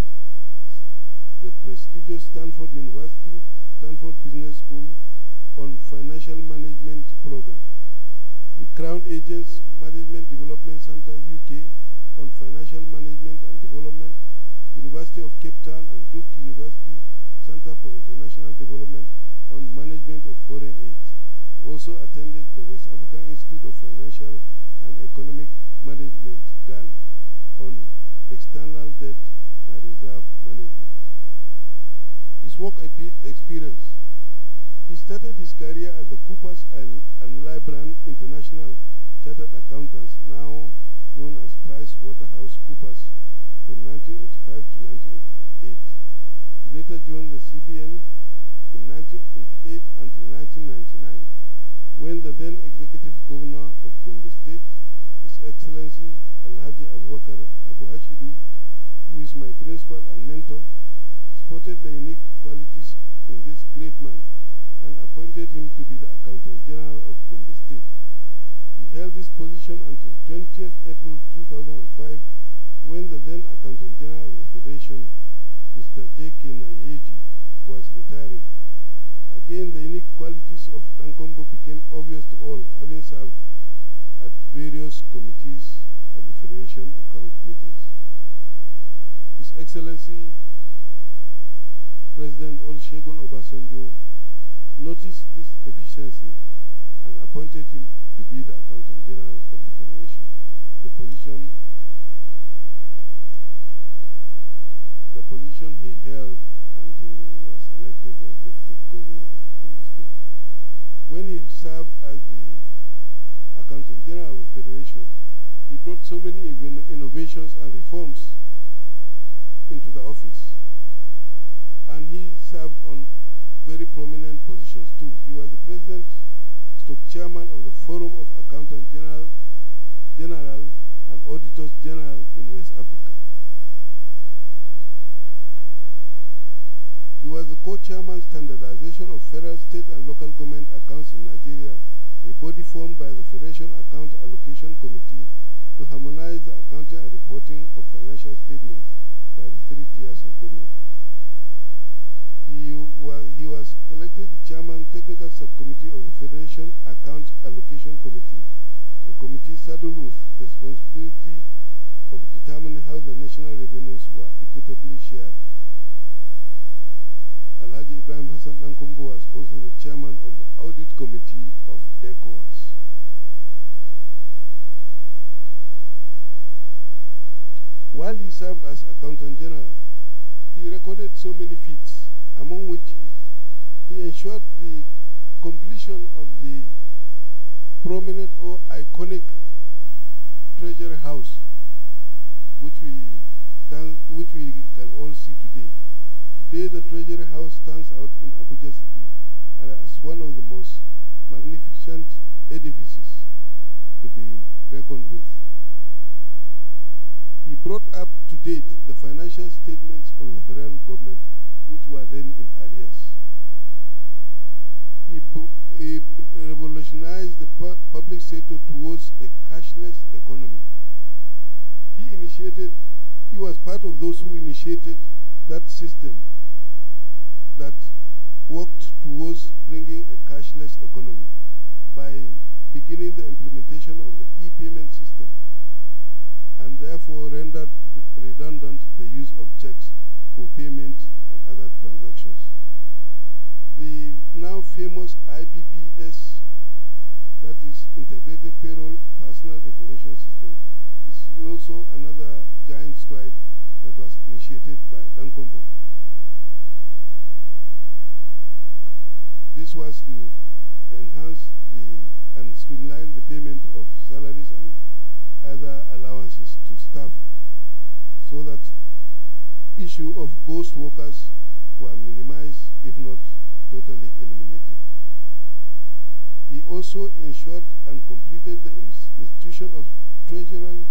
The prestigious Stanford University, Stanford Business School, on financial management program. The Crown Agents Management Development Center, UK, on financial management and development. University of Cape Town and Duke University Center for International Development on management of foreign aid. He also attended the West African Institute of Financial and Economic Management, Ghana, on external debt and reserve management. His work experience. He started his career at the Coopers and Lybrand International Chartered Accountants, now known as PricewaterhouseCoopers, from 1985 to 1988. He later joined the CBN in 1988 until 1999, when the then executive governor of Gombe State, His Excellency Alhaji Abubakar Abu Hashidu, who is my principal and mentor, spotted the unique qualities in this great man and appointed him to be the Accountant General of Gombe State. He held this position until 20th April 2005, when the then Accountant General of the Federation, Mr. J.K. Nayeji, was retiring. Again, the unique qualities of Dankombo became obvious to all, having served at various committees at the Federation account meetings. His Excellency President Olusegun Obasanjo noticed this efficiency and appointed him to be the Accountant General of the Federation, the position he held until he was elected the Executive Governor of Gombe State. When he served as the Accountant General of the Federation, he brought so many innovations and reforms into the office. And he served on very prominent positions too. He was the President, Chairman of the Forum of Accountants General and Auditors General in West Africa. He was the co-chairman standardization of federal, state and local government accounts in Nigeria, a body formed by the Federation Account Allocation Committee to harmonize the accounting and reporting of financial statements by the 3 tiers of government. He was elected the chairman technical subcommittee of the Federation Account Allocation Committee, a committee saddled with responsibility of determining how the national revenues were equitably shared. Alhaji Ibrahim Hassan Dankombo was also the chairman of the audit committee of ECOWAS. While he served as Accountant General, he recorded so many feats, among which he ensured the completion of the prominent or iconic Treasury House, which we can all see today. Today, the Treasury House stands out in Abuja City as one of the most magnificent edifices to be reckoned with. He brought up to date the financial statements of the federal government, which were then in arrears. He revolutionized the public sector towards a cashless economy. He was part of those who initiated that system that worked towards bringing a cashless economy by beginning the implementation of the e-payment system, and therefore rendered redundant the use of checks for payment and other transactions. The now famous IPPS, that is Integrated Payroll Personal Information System, is also another giant stride that was initiated by Dankombo. This was to enhance and streamline the payment of salaries and other allowances to staff, so that issue of ghost workers were minimized, if not totally eliminated. He also ensured and completed the institution of Treasury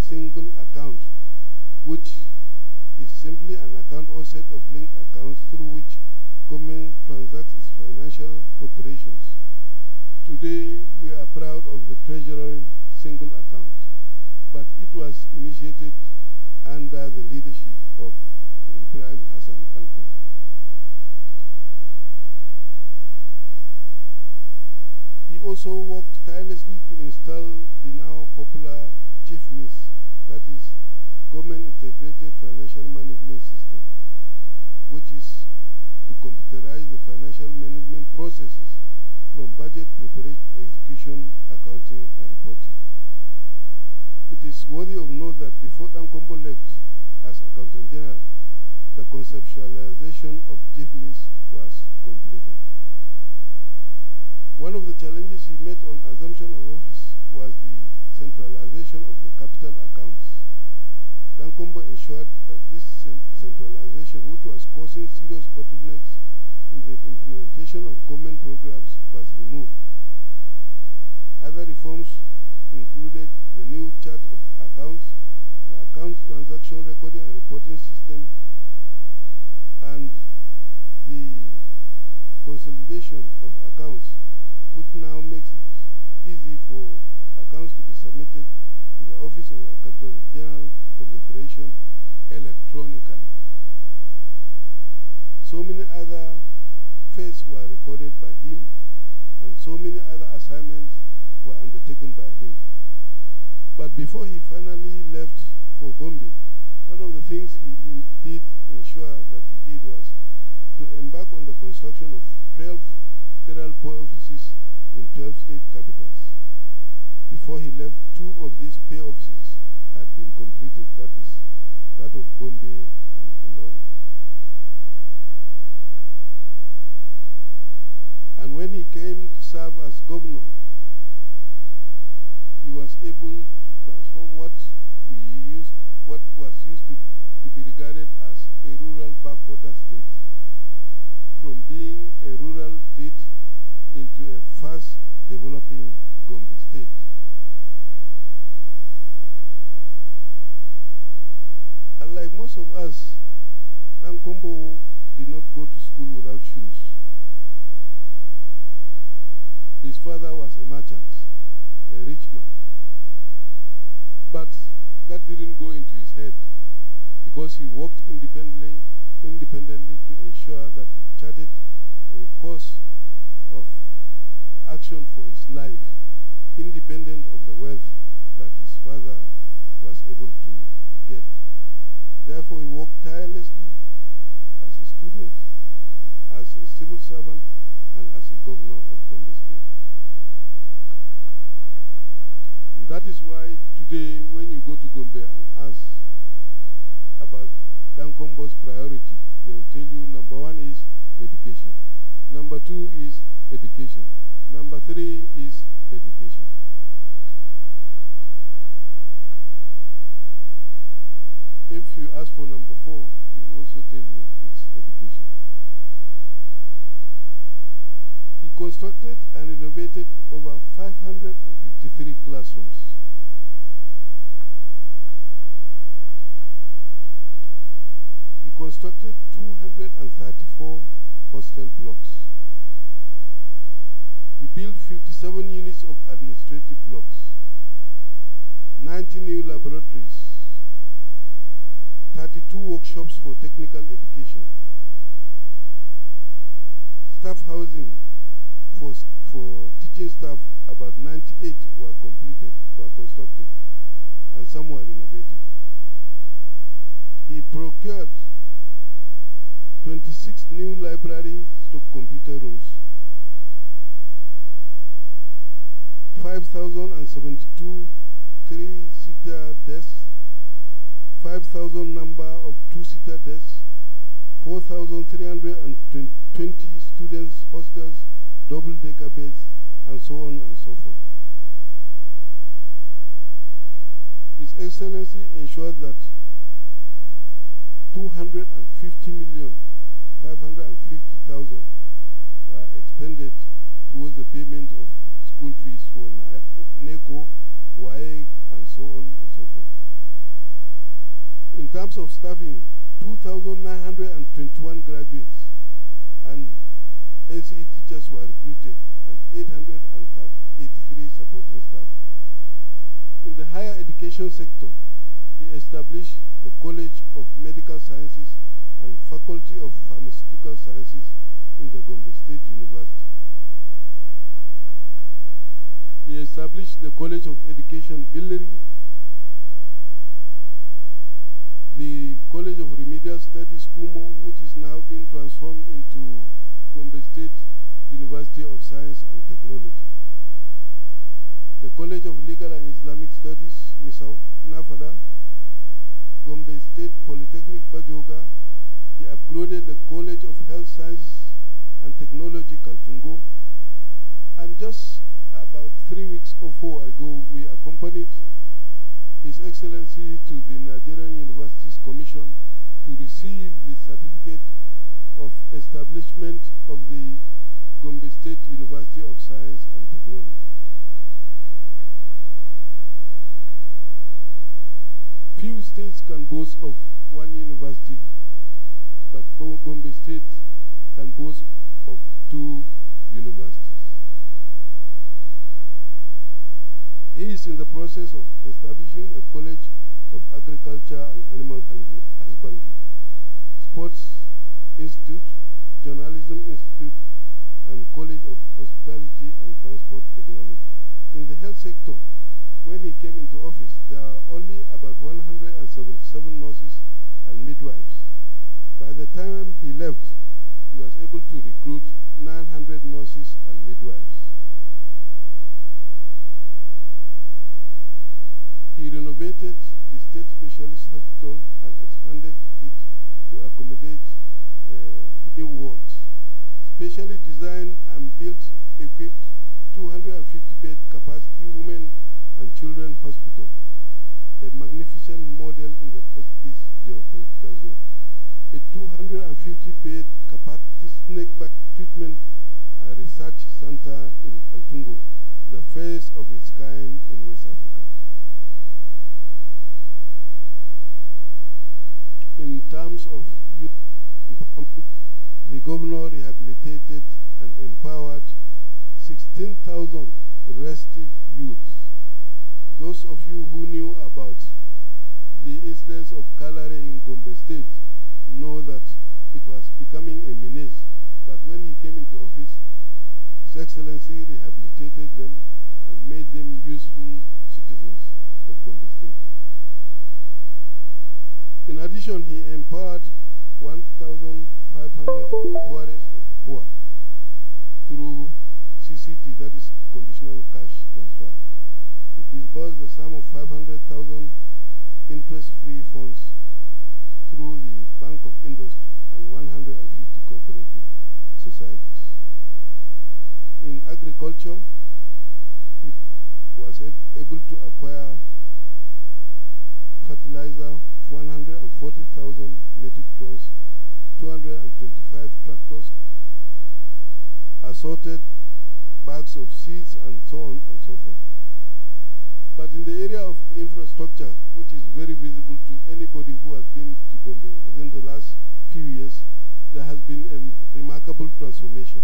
Single Account, which is simply an account or set of linked accounts through which government transacts its financial operations. Today, we are proud of the Treasury Single Account, but it was initiated under the leadership of Ibrahim Hassan Dankombo. He also worked tirelessly to install the now popular GIFMIS, that is Government Integrated Financial Management System, which is to computerize the financial management processes from budget preparation, execution, accounting, and reporting. It is worthy of note that before Dankombo left as Accountant General, the conceptualization of GIFMIS was completed. One of the challenges he met on assumption of office was the centralization of the capital accounts. Dankombo ensured that this centralization, which was causing serious bottlenecks in the implementation of government programs, was removed. Other reforms included the new chart of accounts, the account transaction recording and reporting system, and the consolidation of accounts, which now makes it easy for accounts to be submitted to the Office of the Accountant General of the Federation electronically. So many other fares were recorded by him, and so many other assignments were undertaken by him. But before he finally left for Gombe, one of the things he did ensure that he did was to embark on the construction of 12 federal pay offices in 12 state capitals. Before he left, 2 of these pay offices had been completed, that is, that of Gombe and Ilori. And when he came to serve as governor, he was able to transform what was used to be regarded as a rural backwater state from being a rural state into a fast developing Gombe state. Unlike most of us, Dankombo did not go to school without shoes. His father was a merchant, a rich man. But that didn't go into his head, because he worked independently to ensure that he charted a course of action for his life, independent of the wealth that his father was able to get. Therefore, he worked tirelessly as a student, as a civil servant, and as a governor of Gombe State. And that is why today, when you go to Gombe and ask about Dankombo's priority, they will tell you number 1 is education, number 2 is education, number 3 is education. If you ask for number 4, he will also tell you it's education. He constructed and renovated over 553 classrooms. He constructed 234 hostel blocks. He built 57 units of administrative blocks, 90 new laboratories, 32 workshops for technical education, staff housing for teaching staff, about 98 were constructed, and some were renovated. He procured 26 new library/computer rooms, 5,072 three-seater desks, 5,000 number of two-seater desks, 4,320 students' hostels, double-decker beds, and so on and so forth. His Excellency ensured that 250,550,000 were expended towards the payment of school fees for NECO, WAEG, and so on and so forth. In terms of staffing, 2,921 graduates and NCE teachers were recruited, and 883 supporting staff. In the higher education sector, he established the College of Medical Sciences and Faculty of Pharmaceutical Sciences in the Gombe State University. He established the College of Education, Billiri, the College of Remedial Studies, Kumo, which is now being transformed into Gombe State University of Science and Technology. The College of Legal and Islamic Studies, Misau, Nafada, Gombe State Polytechnic, Bajoga. He upgraded the College of Health Sciences and Technology, Kaltungo. And just about 3 weeks or 4 ago, we accompanied His Excellency to the Nigerian Universities Commission to receive the certificate of establishment of the Gombe State University of Science and Technology. Few states can boast of one university, but Gombe State can boast of 2 universities. He is in the process of establishing a College of Agriculture and Animal Husbandry, Sports Institute, Journalism Institute, and College of Hospitality and Transport Technology. In the health sector, when he came into office, there are only about 177 nurses and midwives. By the time he left, he was able to recruit 900 nurses and midwives. He renovated the State Specialist Hospital and expanded it to accommodate new wards. Specially designed and built, equipped 250-bed capacity women and children hospital, a magnificent model in the Northeast geopolitical zone. A 250-bed capacity snakebite treatment and research center in Kaltungo, the first of its kind in West Africa. In terms of youth empowerment, the governor rehabilitated and empowered 16,000 restive youths. Those of you who knew about the incidents of Kalare in Gombe State know that it was becoming a menace. But when he came into office, His Excellency rehabilitated them and made them useful citizens of Gombe State. In addition, he empowered 1,500 poorest of the poor through CCT, that is conditional cash transfer. He disbursed the sum of 500,000 interest-free funds through the Bank of Industry and 150 cooperative societies. In agriculture, it was able to acquire fertilizer, 140,000 metric tons, 225 tractors, assorted bags of seeds, and so on and so forth. But in the area of infrastructure, which is very visible to anybody who has been to Gombe within the last few years, there has been a remarkable transformation.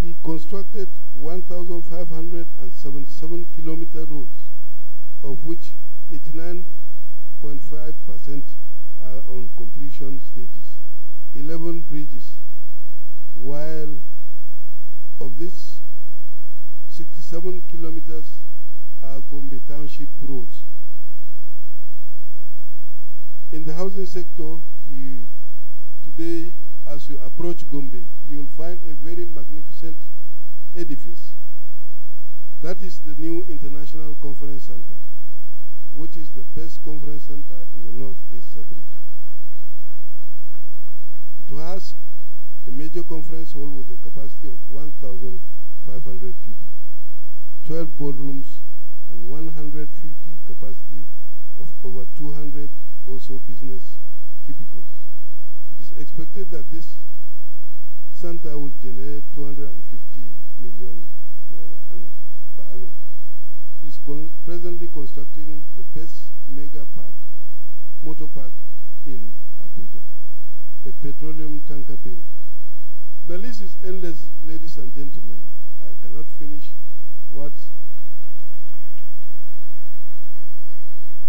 He He constructed 1,577 kilometer roads, of which 89.5% are on completion stages, 11 bridges, while of this, 67 kilometers are Gombe Township roads. In the housing sector, today, as you approach Gombe, you'll find a very magnificent edifice. That is the new International Conference Center, which is the best conference center in the Northeast sub-region. It has a major conference hall with a capacity of 1,500 people, 12 boardrooms, and 150 capacity of over 200 also business cubicles. It is expected that this center will generate 250 million naira per annum. It is presently constructing the best mega park, motor park in Abuja, a petroleum tanker bay. The list is endless, ladies and gentlemen. I cannot finish what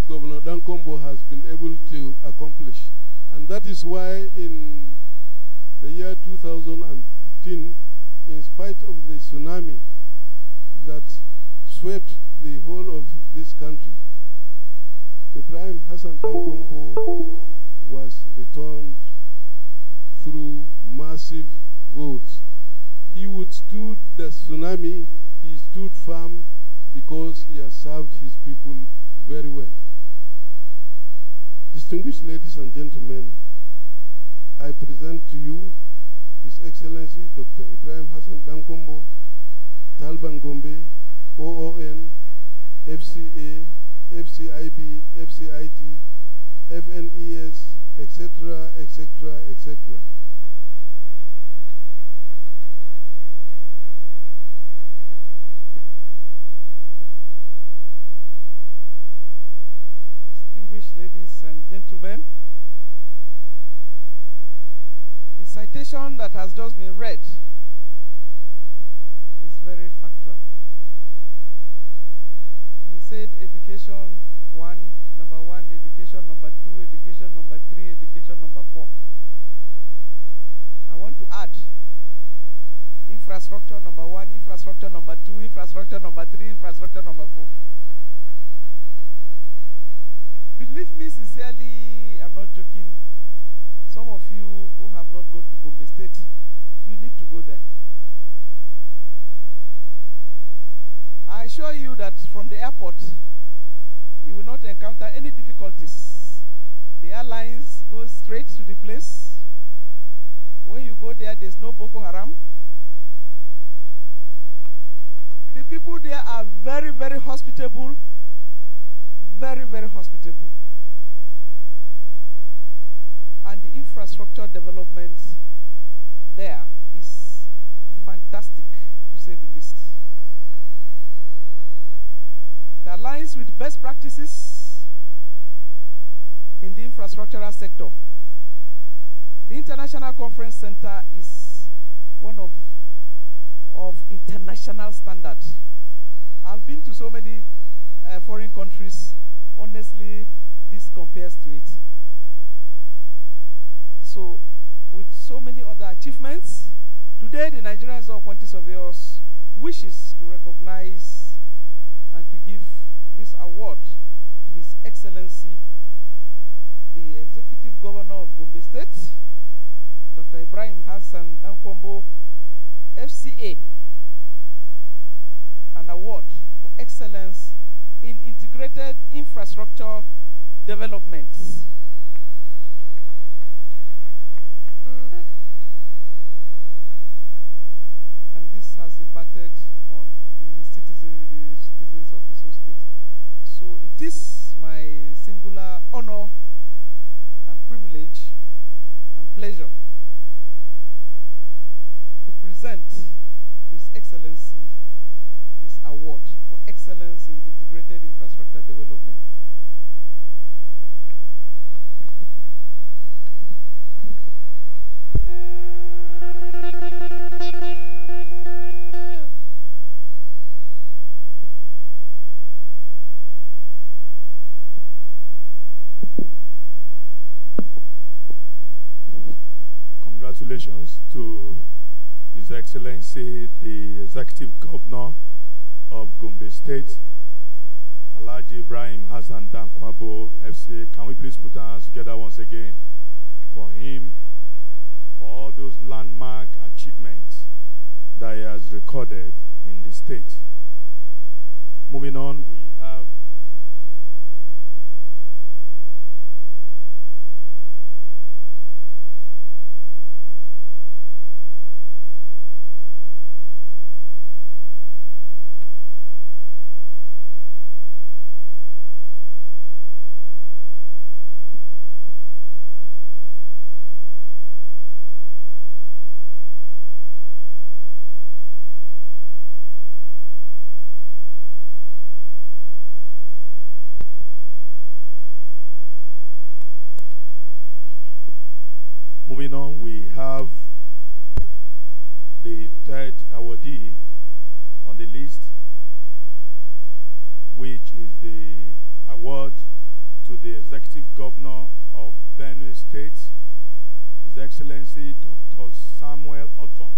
Governor Dankombo has been able to accomplish. And that is why in the year 2015, in spite of the tsunami that swept the whole of this country, Ibrahim Hassan Dankombo was returned through massive votes. He withstood the tsunami. He stood firm because he has served his people very well. Distinguished ladies and gentlemen, I present to you His Excellency Dr. Ibrahim Hassan Dankombo, Talban Gombe, OON, FCA, FCIB, FCIT, FNES, etc., etc., etc. Distinguished ladies and gentlemen, the citation that has just been read is very factual. He said education number one, education number two, education number three, education number four. I want to add infrastructure number one, infrastructure number two, infrastructure number three, infrastructure number four. Believe me sincerely, I'm not joking. Some of you who have not gone to Gombe State, you need to go there. I assure you that from the airport, you will not encounter any difficulties. The airlines go straight to the place. When you go there, there's no Boko Haram. The people there are very, very hospitable. Very, very hospitable. And the infrastructure development there is fantastic, to say the least. It aligns with best practices in the infrastructural sector. The International Conference Center is one of international standard. I've been to so many foreign countries. Honestly, this compares to it. So, with so many other achievements, today the Nigerian Institute of Quantity Surveyors wishes to recognize and to give this award to His Excellency, the Executive Governor of Gombe State, Dr. Ibrahim Hassan Dankombo, FCA, an award for excellence in integrated infrastructure development. And this has impacted on the citizens of his own state. So it is my singular honor and privilege and pleasure to present to His Excellency this award for excellence in integrated infrastructure development. congratulations to His Excellency, the Executive Governor of Gombe State, Alhaji Ibrahim Hassan Dankwabo, FCA. Can we please put our hands together once again for him, for all those landmark achievements that he has recorded in the state. Moving on, we have moving on, we have the third awardee on the list, which is the award to the Executive Governor of Benue State, His Excellency Dr. Samuel Otom,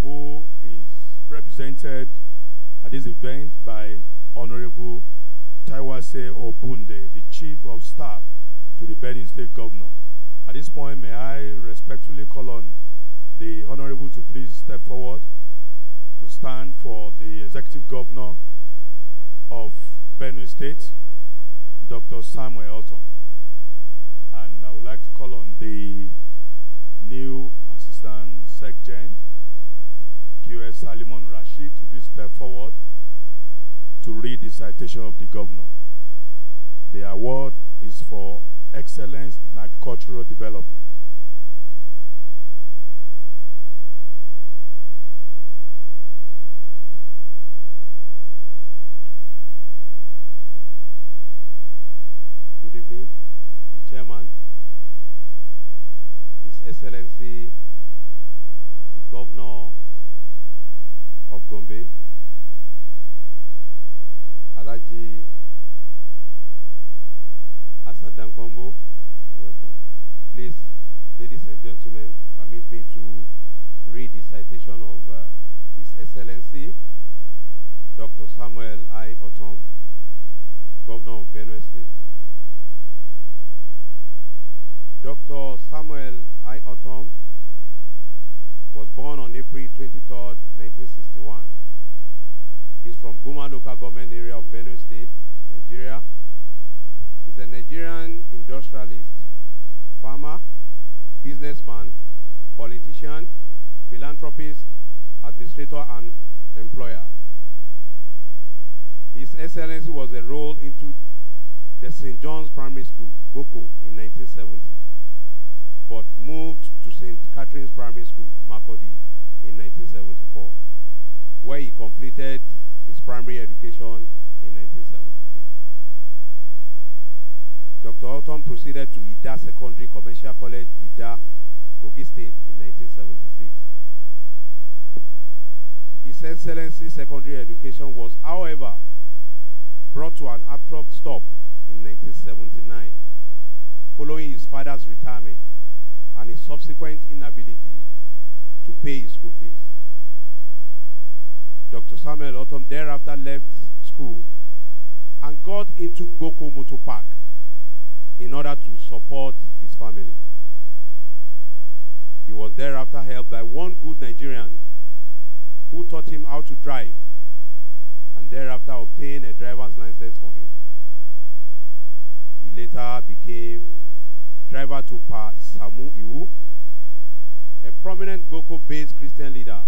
who is represented at this event by Honorable Taiwase Obunde, the Chief of Staff to the Benue State Governor. At this point, may I respectfully call on the Honorable to please step forward to stand for the Executive Governor of Benue State, Dr. Samuel Otom. And I would like to call on the new Assistant Sec-Gen, QS Salimon Rashid, to please step forward to read the citation of the Governor. The award is for excellence in agricultural development. Good evening, the Chairman, His Excellency, the Governor of Gombe, Alhaji Hassan Dankwabo, welcome. Please, ladies and gentlemen, permit me to read the citation of His Excellency, Dr. Samuel I. Otom, Governor of Benue State. Dr. Samuel I. Otom was born on April 23rd, 1961. He's from Guma local government area of Benue State, Nigeria. He's a Nigerian industrialist, farmer, businessman, politician, philanthropist, administrator, and employer. His Excellency was enrolled into the St. John's Primary School, Boko, in 1970, but moved to St. Catherine's Primary School, Makurdi, in 1974, where he completed his primary education in 1976. Dr. Otom proceeded to Ida Secondary Commercial College, Ida, Kogi State in 1976. His Excellency's secondary education was, however, brought to an abrupt stop in 1979, following his father's retirement and his subsequent inability to pay his school fees. Dr. Samuel Otom thereafter left school and got into Boko Motor Park in order to support his family. He was thereafter helped by one good Nigerian who taught him how to drive and thereafter obtained a driver's license for him. He later became driver to Pa Samu Iwu, a prominent Boko-based Christian leader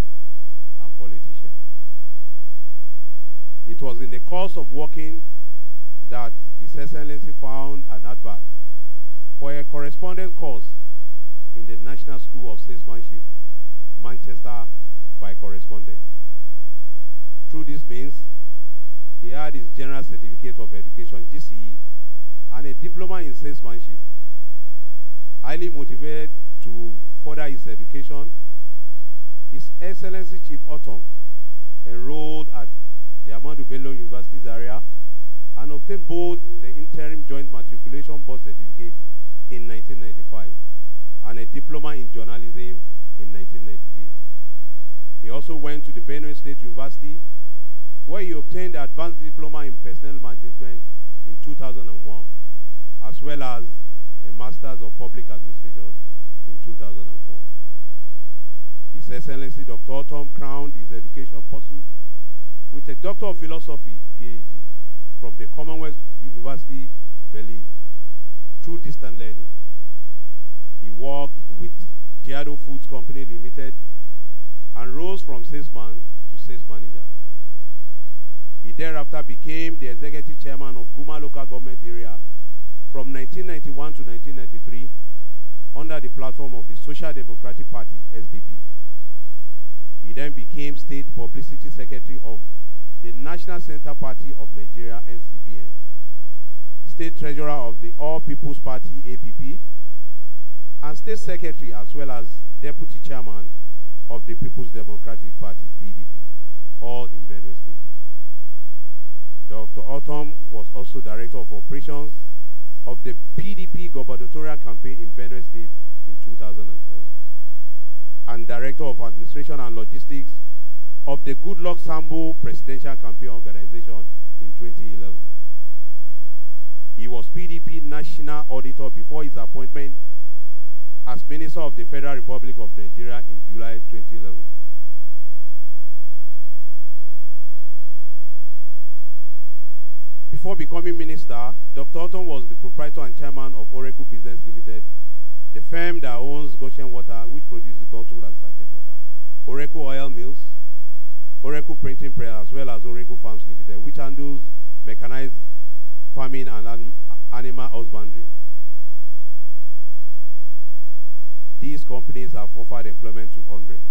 and politician. It was in the course of working that His Excellency found an advert for a correspondence course in the National School of Salesmanship, Manchester, by correspondence. Through this means, he had his General Certificate of Education, GCE, and a diploma in salesmanship. Highly motivated to further his education, His Excellency Chief Otom enrolled at the Ahmadu Bello University's area and obtained both the interim joint matriculation board certificate in 1995 and a diploma in journalism in 1998. He also went to the Benue State University, where he obtained an advanced diploma in personnel management in 2001, as well as a master's of public administration in 2004. His Excellency Dr. Autumn crowned his education pursuit with a Doctor of Philosophy, PhD, from the Commonwealth University, Belize, through distant learning. He worked with Giado Foods Company Limited and rose from salesman to sales manager. He thereafter became the executive chairman of Guma local government area from 1991 to 1993 under the platform of the Social Democratic Party, SDP. He then became state publicity secretary of the National Center Party of Nigeria, NCPN, state treasurer of the All People's Party, APP, and state secretary as well as deputy chairman of the People's Democratic Party, PDP, all in Benue State. Dr. Autumn was also director of operations of the PDP gubernatorial campaign in Benue State in 2007, and director of administration and logistics of the Goodluck Sambo presidential campaign organization in 2011. He was PDP national auditor before his appointment as Minister of the Federal Republic of Nigeria in July 2011. Before becoming minister, Dr. Autumn was the proprietor and chairman of Oracle Business Limited, the firm that owns Goshen Water, which produces bottled and sachet water, Oracle Oil Mills, Oracle Printing Press, as well as Oracle Farms Limited, which handles mechanized farming and animal husbandry. These companies have offered employment to hundreds.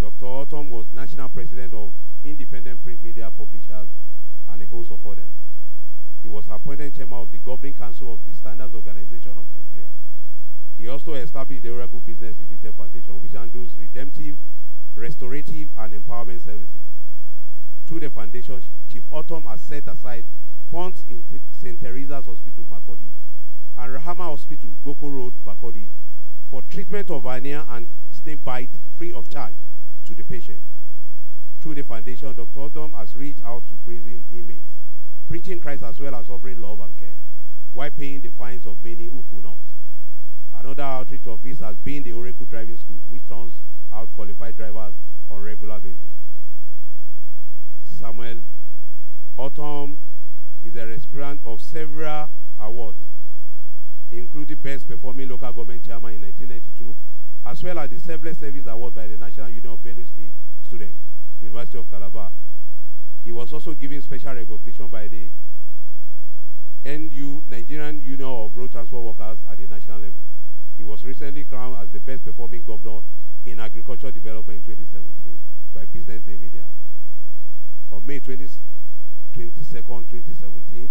Dr. Autumn was national president of Independent Print Media Publishers and a host of others. He was appointed chairman of the Governing Council of the Standards Organization of Nigeria. He also established the Oracle Business Limited Foundation, which handles redemptive, restorative, and empowerment services. Through the foundation, Chief Autumn has set aside funds in St. Teresa's Hospital, Makodi, and Rahama Hospital, Boko Road, Makodi, for treatment of hernia and snake bite free of charge to the patient. Through the foundation, Dr. Autumn has reached out to prison inmates, preaching Christ as well as offering love and care, while paying the fines of many who could not. Another outreach of this has been the Oracle Driving School, which turns out qualified drivers on a regular basis. Samuel Autumn is a recipient of several awards, including Best Performing Local Government Chairman in 1992, as well as the Selfless Service Award by the National Union of Benue State Students, University of Calabar. He was also given special recognition by the Nigerian Union of Road Transport Workers at the national level. He was recently crowned as the best performing governor in agricultural development in 2017 by Business Day Media. On May 22nd, 2017,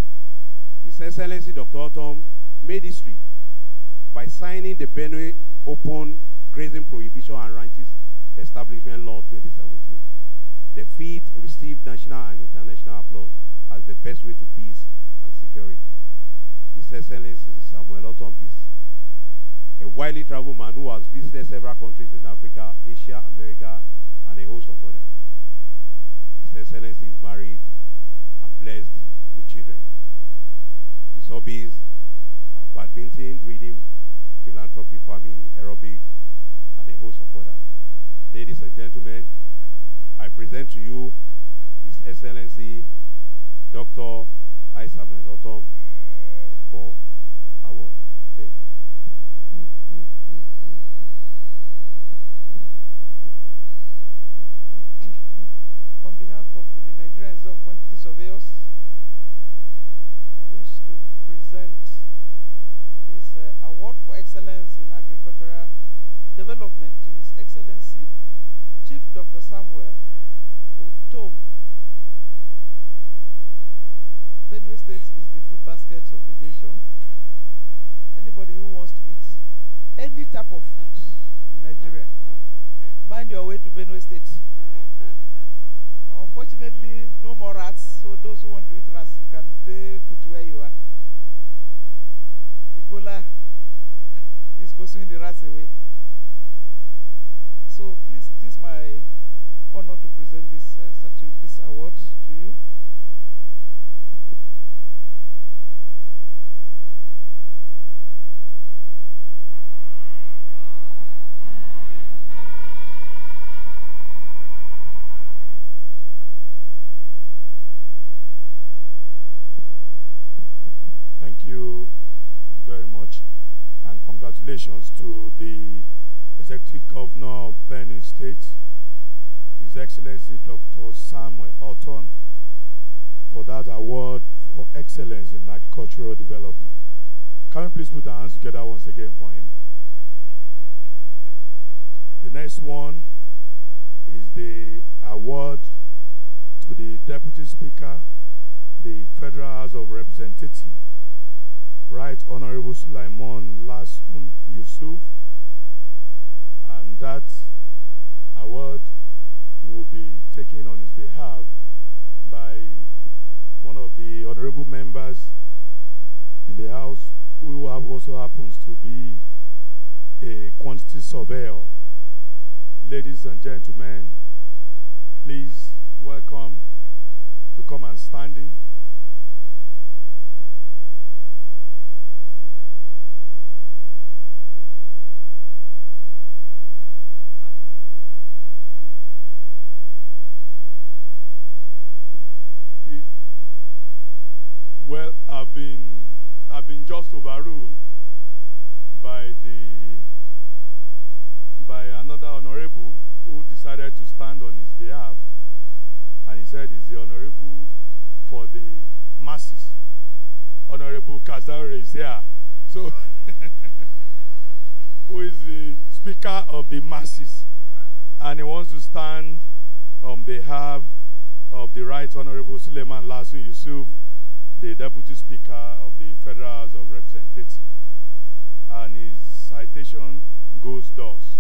His Excellency Dr. Autumn made history by signing the Benue Open Grazing Prohibition and Ranches Establishment Law 2017. The feat received national and international applause as the best way to peace and security. His Excellency Samuel Autumn is a widely traveled man who has visited several countries in Africa, Asia, America, and a host of others. His Excellency is married and blessed with children. His hobbies are badminton, reading, philanthropy, farming, aerobics, and a host of others. Ladies and gentlemen, I present to you His Excellency Dr. Samuel Autumn for award. Thank you. On behalf of the Nigerian Institute of Quantity Surveyors, I wish to present this award for excellence in agricultural development to His Excellency Chief Dr. Samuel Autumn. Benue State is the food basket of the nation. Anybody who wants to eat any type of food in Nigeria, find your way to Benue State. Unfortunately, no more rats, so those who want to eat rats, you can stay put where you are. Ebola He's pursuing the rats away. So please, it is my honor to present this award to you. Thank you very much, and congratulations to the Executive Governor of Benin State, His Excellency Dr. Samuel Orton, for that award for excellence in agricultural development. Can we please put our hands together once again for him? The next one is the award to the Deputy Speaker, the Federal House of Representatives, Right Honorable Sulaiman Lasun Yusuf, and that award will be taken on his behalf by one of the honorable members in the House, who also happens to be a quantity surveyor. Ladies and gentlemen, please welcome to come and stand in. Well, I've been just overruled by another honorable who decided to stand on his behalf, and he said he's the honorable for the masses. Honorable Kazaure is here, so who is the Speaker of the masses, and he wants to stand on behalf of the Right Honorable Suleiman Lasun Yusuf, the Deputy Speaker of the Federal House of Representatives, and his citation goes thus.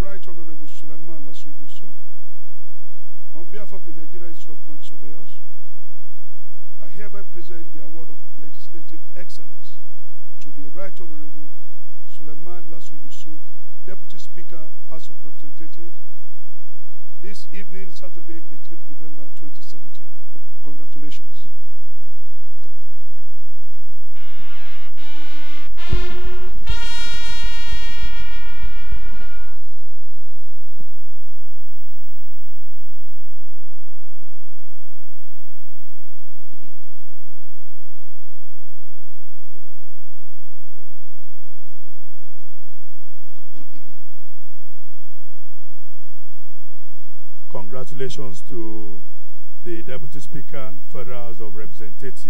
Right Honorable Suleiman Lasun Yusuf, on behalf of the Nigerian Institute of Contractors, I hereby present the award of legislative excellence to the Right Honorable Suleiman Lasun Yusuf, Deputy Speaker, House of Representatives, this evening, Saturday, 18th November 2017. Congratulations. Congratulations to the Deputy Speaker, Federal House of Representatives,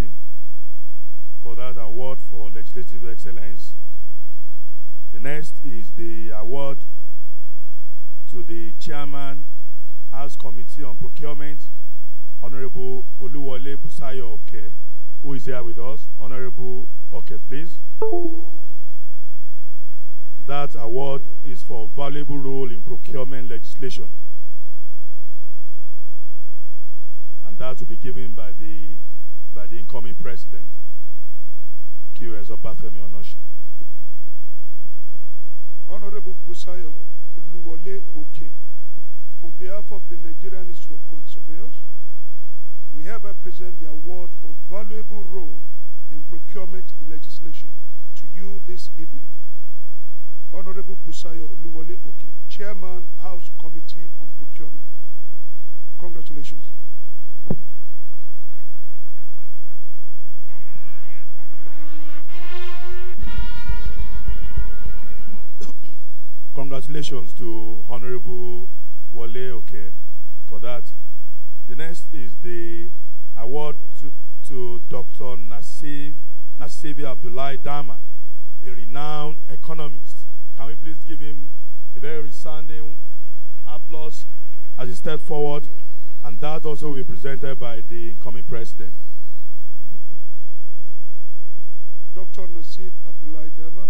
for that award for legislative excellence. The next is the award to the Chairman, House Committee on Procurement, Honorable Oluwole Busayo Oke, who is here with us. Honorable Oke, please. That award is for valuable role in procurement legislation. And that will be given by the incoming president, QS Obafemi Onoshi. Honorable Busayo Oluwole Oke, on behalf of the Nigerian Institute of Surveyors, we hereby present the award of valuable role in procurement legislation to you this evening. Honorable Busayo Oluwole Oke, Chairman, House Committee on Procurement. Congratulations. Congratulations to Honorable Wole Oke for that. The next is the award to Dr. Nasibi Abdullahi Dama, a renowned economist. Can we please give him a very resounding applause as he steps forward? And that also will be presented by the incoming president. Dr. Nasib Abdullahi Dama,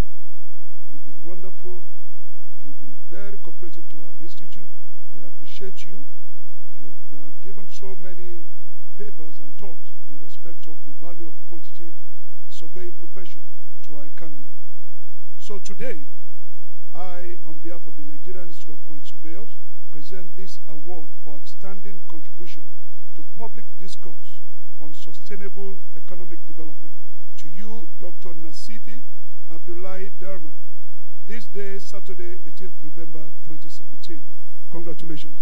you've been wonderful. You've been very cooperative to our institute. We appreciate you. You've given so many papers and talks in respect of the value of quantity surveying profession to our economy. So today, I, on behalf of the Nigerian Institute of Quantity Surveyors, present this award for outstanding contribution to public discourse on sustainable economic development to you, Dr. Nasifi Abdullahi Darman, this day, Saturday, 18th November 2017. Congratulations.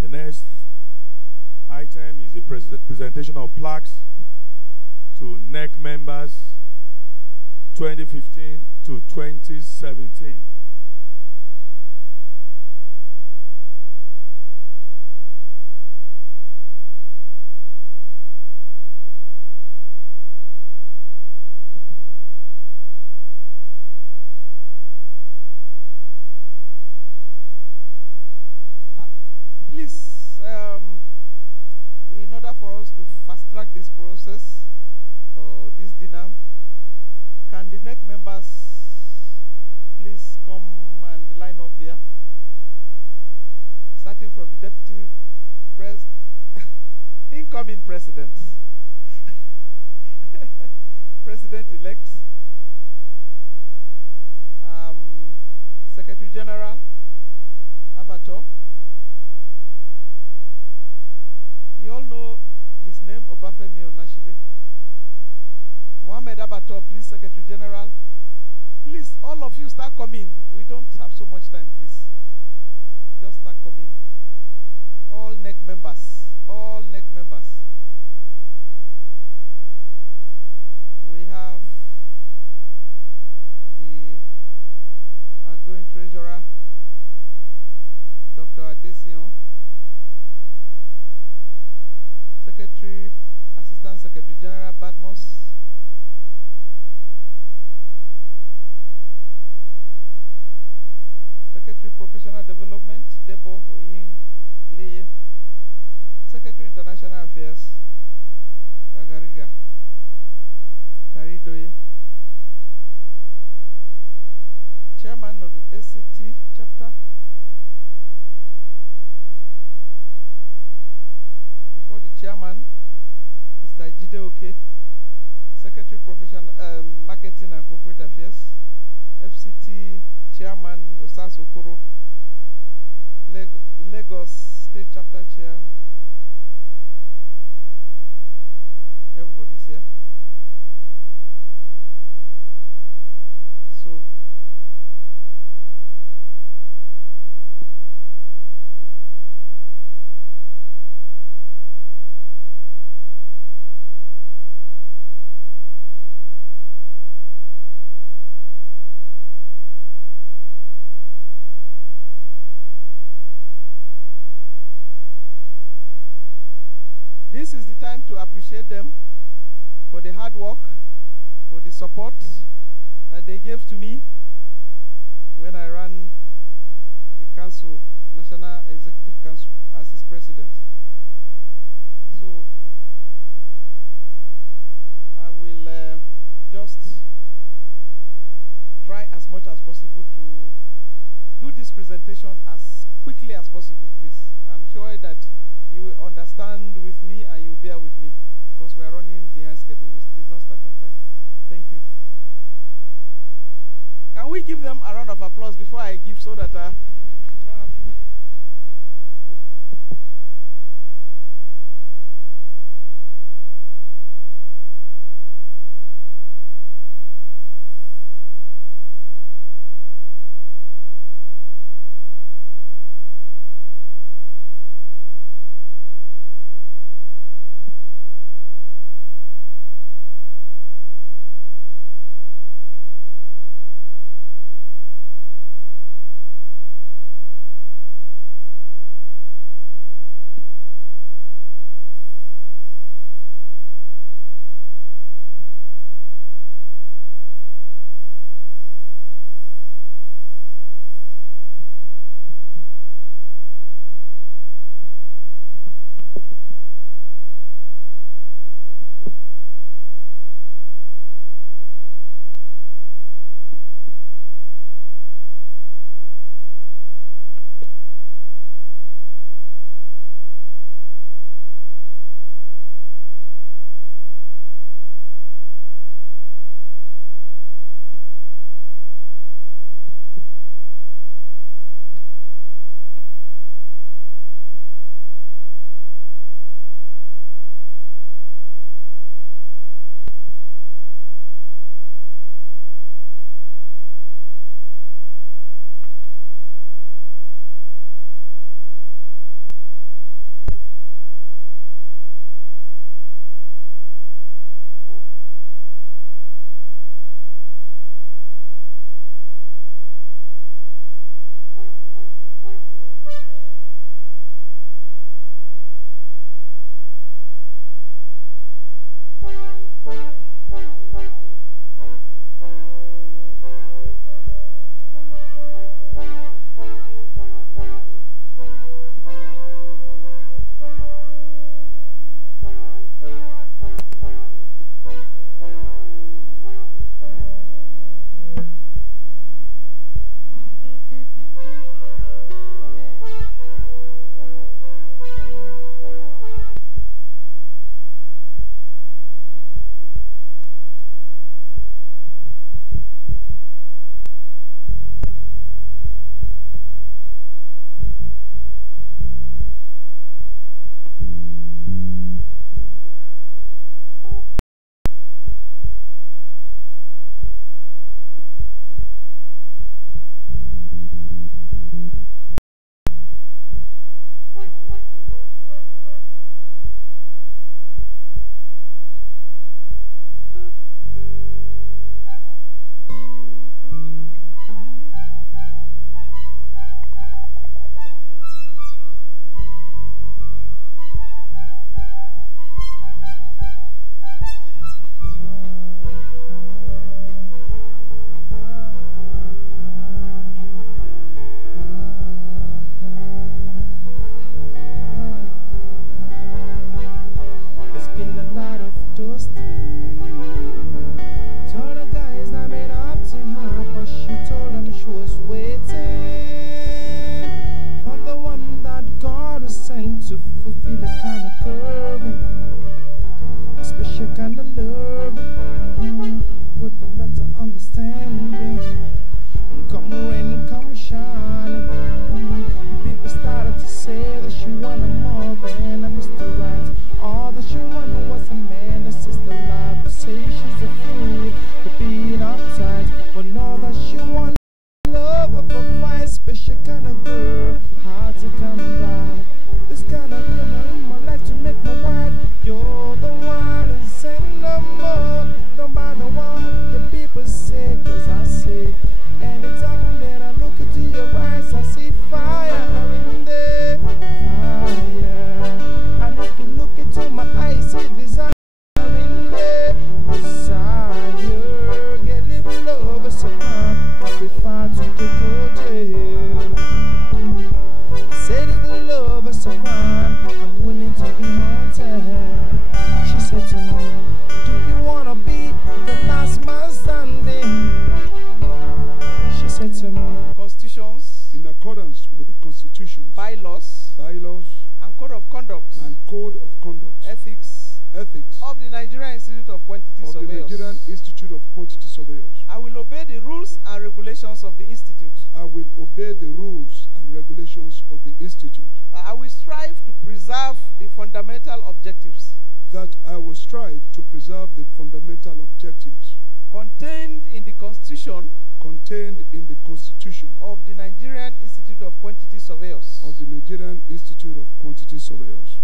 The next item is the presentation of plaques to NEC members 2015 to 2017. Please, in order for us to fast track this process, or this dinner, can the NEC members please come and line up here? Starting from the deputy incoming president, president-elect, Secretary General, Abato. You all know his name, Obafemi Onashile. Mohamed Abato, please, Secretary General. Please, all of you start coming. We don't have so much time, please. Just start coming. All NEC members. All NEC members. We have the outgoing treasurer, Dr. Adesion. Secretary, Assistant Secretary General Badmos. Secretary Professional Development, Debo Oyin Leye. Secretary International Affairs, Gagariga Daridoye. Chairman of the SCT chapter. Before the chairman, Mr. Jide Oke, Secretary Professional Marketing and Corporate Affairs, FCT Chairman Osas Okoro, Lagos State Chapter Chair. Everybody's here. So, this is the time to appreciate them for the hard work, for the support that they gave to me when I ran the council, National Executive Council, as its president. So I will just try as much as possible to do this presentation as quickly as possible, please. I'm sure that you will understand with me and you will bear with me because we are running behind schedule. We did not start on time. Thank you. Can we give them a round of applause before I give so that beautiful, feel it kind of curving, a special kind of loving, with a lot of understanding. Come rain, come shining. People started to say that she wanted more than a Mr. Right. All that she wanted was a man, a sister life. But say she's a fool for being uptight. When all that she wanted love of a fine, special kind of girl, hard to come by. This kind of woman I like to make my wife. You're the one and send no more. No matter what the people say, cause I say anytime that I look into your eyes, I see fire in there, fire. And if you look into my eyes, see desire in there, desire. Get live love as a crime, I prefer to take your jail. I said if the love is a crime, I'm willing to be haunted. She said to me, do you wanna be the last man standing? She said to me, Constitutions, In accordance with the constitutions, bylaws, and code of conduct, ethics of the Nigerian Institute of Quantity of the Surveyors. Nigerian Institute of Quantity Surveyors. I will obey the rules and regulations of the institute. I will obey the rules and regulations of the institute. I will strive to preserve the fundamental objectives That I will strive to preserve the fundamental objectives contained in the Constitution of the Nigerian Institute of Quantity Surveyors.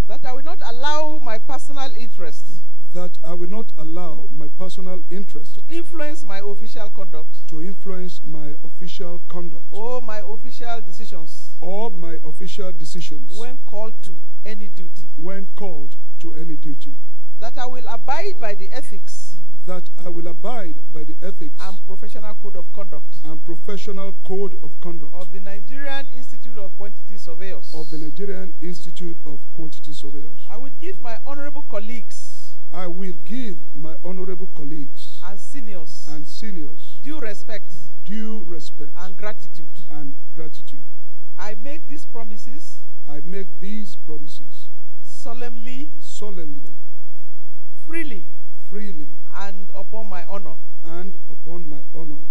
That I will not allow my personal interest to influence my official conduct or my official decisions when called to any duty. That I will abide by the ethics and professional code of conduct of the Nigerian Institute of Quantity Surveyors. I will give my honorable colleagues and seniors due respect and gratitude. I make these promises solemnly, freely, and upon my honor.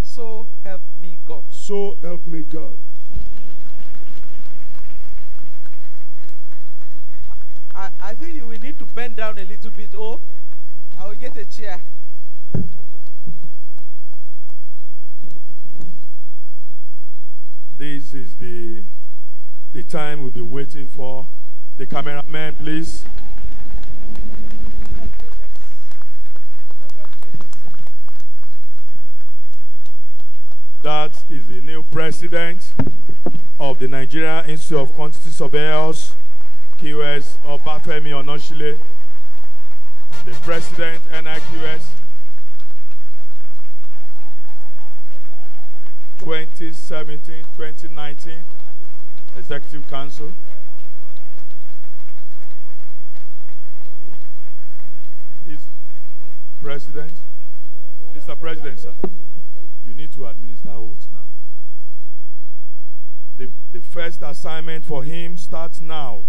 So help me God. I think you will need to bend down a little bit. Oh, I will get a chair. This is the time we'll be waiting for. The cameraman, please. That is the new president of the Nigerian Institute of Quantity Surveyors, QS Obafemi Onoshile, the president, NIQS, 2017-2019, Executive Council. Is President, Mr. President, sir, you need to administer oaths now. The first assignment for him starts now.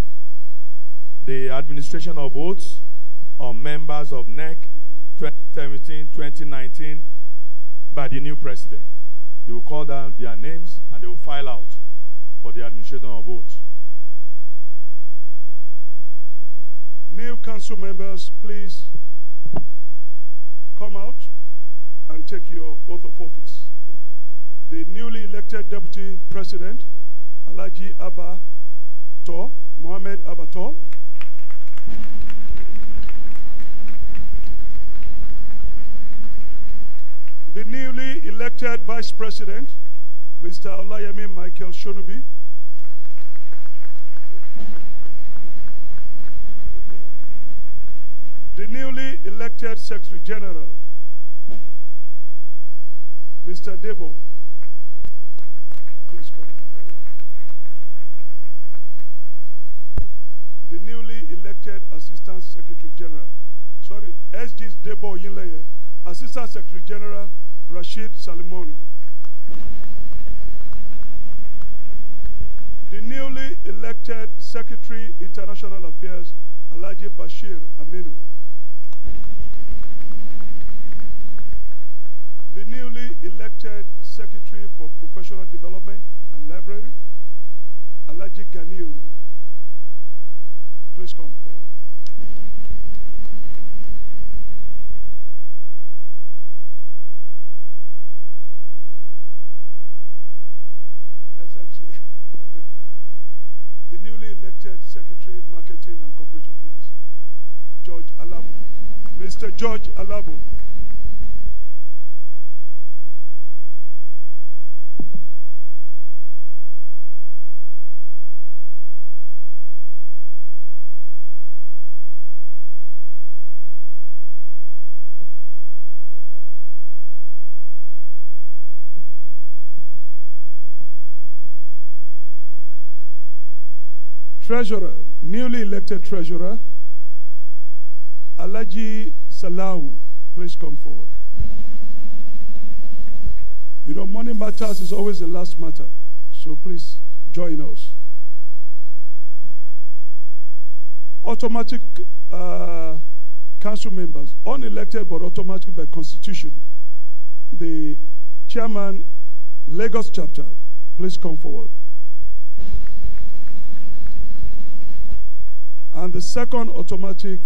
The administration of oaths on members of NEC 2017-2019 by the new president. He will call down their names and they will file out for the administration of oaths. New council members, please come out and take your oath of office. The newly elected Deputy President, Alhaji Abba Tor, Mohammed Abba Tor. The newly elected Vice President, Mr. Olayemi Michael Shonubi. The newly elected Secretary General, Mr. Debo. Please come. The newly elected Assistant Secretary General, SG's Debo Yinleye, Assistant Secretary General, Rashid Salimoni. The newly elected Secretary, International Affairs, Alhaji Bashir Aminu. The newly elected Secretary for Professional Development and Library, Alhaji Ganiu. Please come forward. SMC. The newly elected Secretary, Marketing and Corporate Affairs, George Alabo. Mr. George Alabo. Treasurer, newly elected Treasurer, Alhaji Salahu, please come forward. You know, money matters is always the last matter, so please join us. Automatic council members, unelected but automatic by constitution. The chairman, Lagos chapter, please come forward. And the second automatic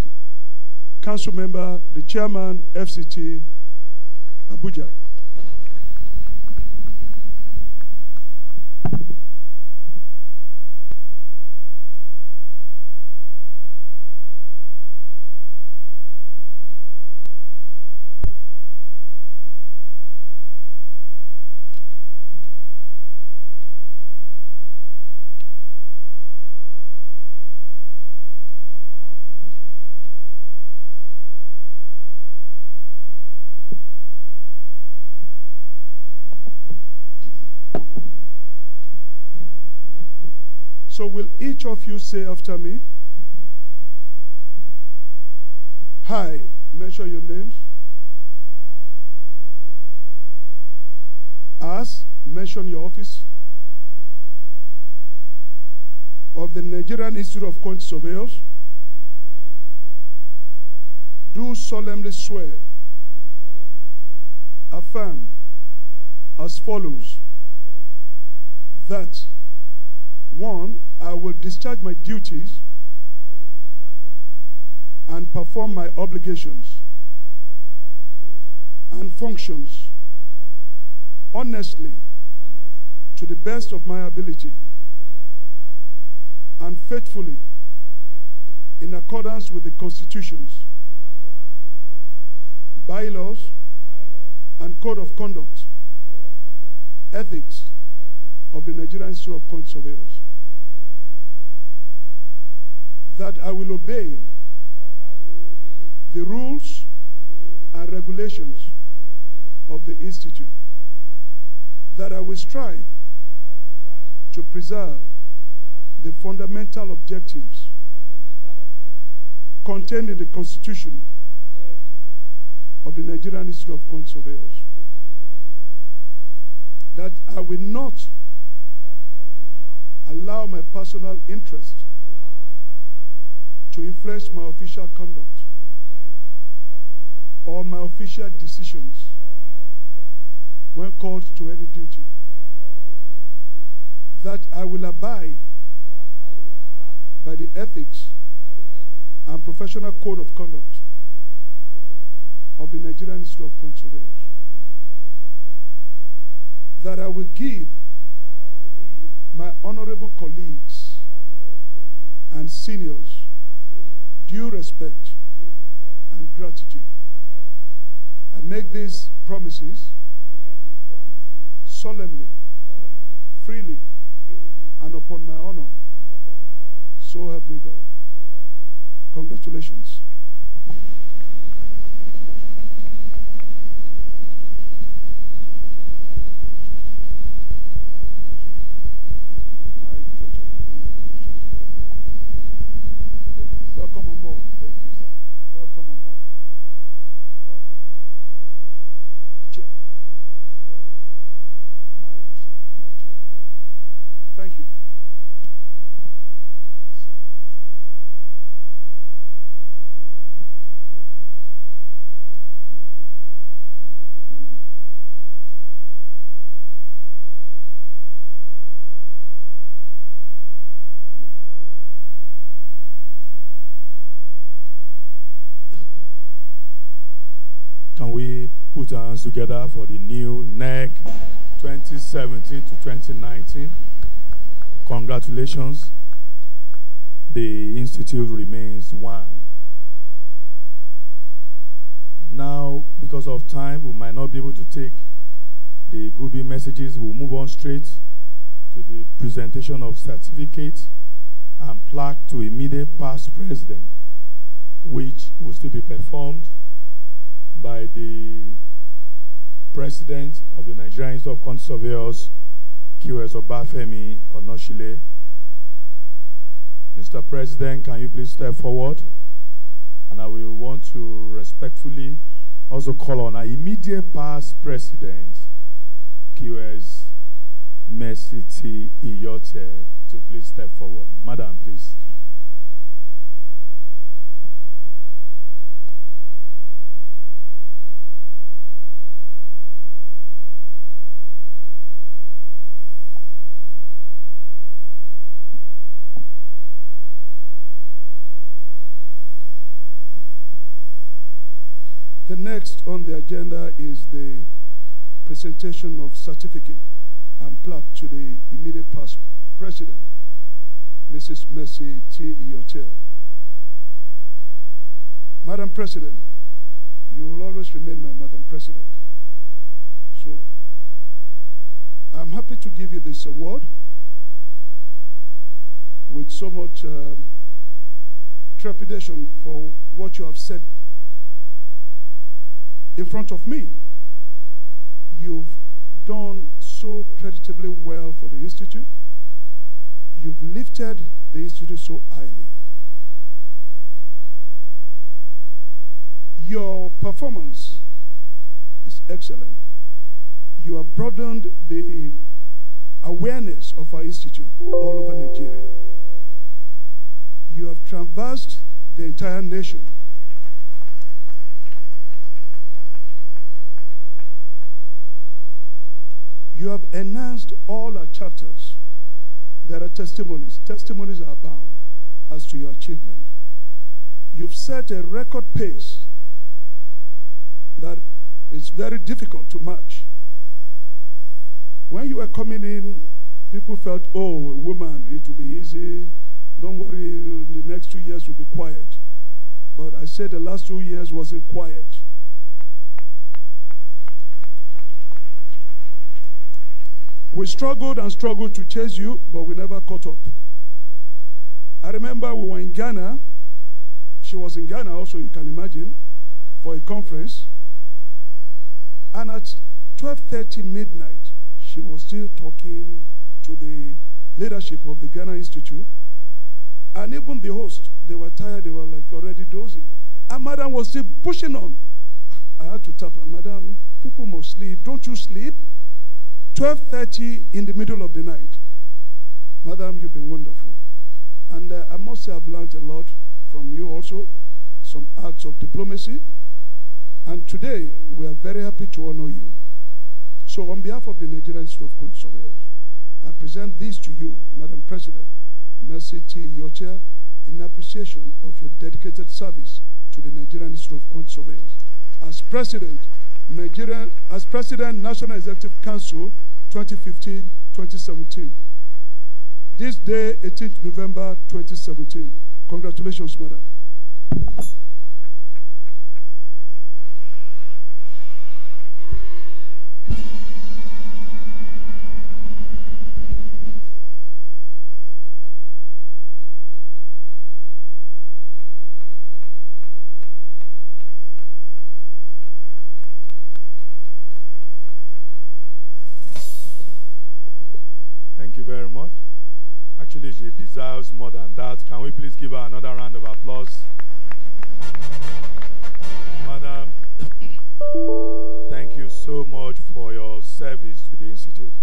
council member, the chairman, FCT, Abuja. So will each of you say after me, hi, mention your names. As, mention your office. Of the Nigerian Institute of Quantity Surveyors, do solemnly swear, affirm as follows, that 1, I will discharge my duties and perform my obligations and functions honestly to the best of my ability and faithfully in accordance with the constitutions, bylaws, and code of conduct, ethics of the Nigerian Institute of Quantity Surveyors. That I will obey the rules and regulations of the Institute. That I will strive to preserve the fundamental objectives contained in the Constitution of the Nigerian Institute of Quantity Surveyors. That I will not allow my personal interest to influence my official conduct or my official decisions when called to any duty. That I will abide by the ethics and professional code of conduct of the Nigerian Institute of Quantity Surveyors. That I will give my honorable colleagues and seniors due respect and gratitude. I make these promises solemnly, freely, and upon my honor. So help me God. Congratulations. Welcome on board. Thank you, sir. Welcome on board. Welcome. Congratulations. Chair. Well, my chair. Well, thank you. put our hands together for the new NEC 2017 to 2019. Congratulations. The institute remains one. Now, because of time, we might not be able to take the goodwill messages. We'll move on straight to the presentation of certificates and plaque to immediate past president, which will still be performed by the president of the Nigerian Institute of Surveyors, QS Obafemi Onoshile. Mr. President, can you please step forward? And I will want to respectfully also call on our immediate past president, QS Mercy T. Iyote, to please step forward. Madam, please. The next on the agenda is the presentation of certificate and plaque to the immediate past president, Mrs. Mercy T. Iyote. Madam President, you will always remain my Madam President. So, I'm happy to give you this award with so much trepidation for what you have said in front of me. You've done so creditably well for the Institute. You've lifted the Institute so highly. Your performance is excellent. You have broadened the awareness of our Institute all over Nigeria. You have traversed the entire nation. You have enhanced all our chapters. There are testimonies. Testimonies are abound as to your achievement. You've set a record pace that is very difficult to match. When you were coming in, people felt, oh, a woman, it will be easy. Don't worry, the next 2 years will be quiet. But I said the last 2 years wasn't quiet. We struggled and struggled to chase you, but we never caught up. I remember we were in Ghana. She was in Ghana also, you can imagine, for a conference. And at 12:30 midnight, she was still talking to the leadership of the Ghana Institute. And even the host, they were tired, they were like already dozing. And Madam was still pushing on. I had to tap her, Madam, people must sleep. Don't you sleep? 12:30 in the middle of the night. Madam, you've been wonderful. And I must say I've learned a lot from you also, some acts of diplomacy. And today, we are very happy to honor you. So on behalf of the Nigerian Institute of Surveyors, I present this to you, Madam President, Mercy T. Iyote, in appreciation of your dedicated service to the Nigerian Institute of Surveyors. As President, National Executive Council, 2015-2017. This day, 18th November 2017. Congratulations, Madam. Thank you very much. Actually, she deserves more than that. Can we please give her another round of applause? Madam, thank you so much for your service to the Institute.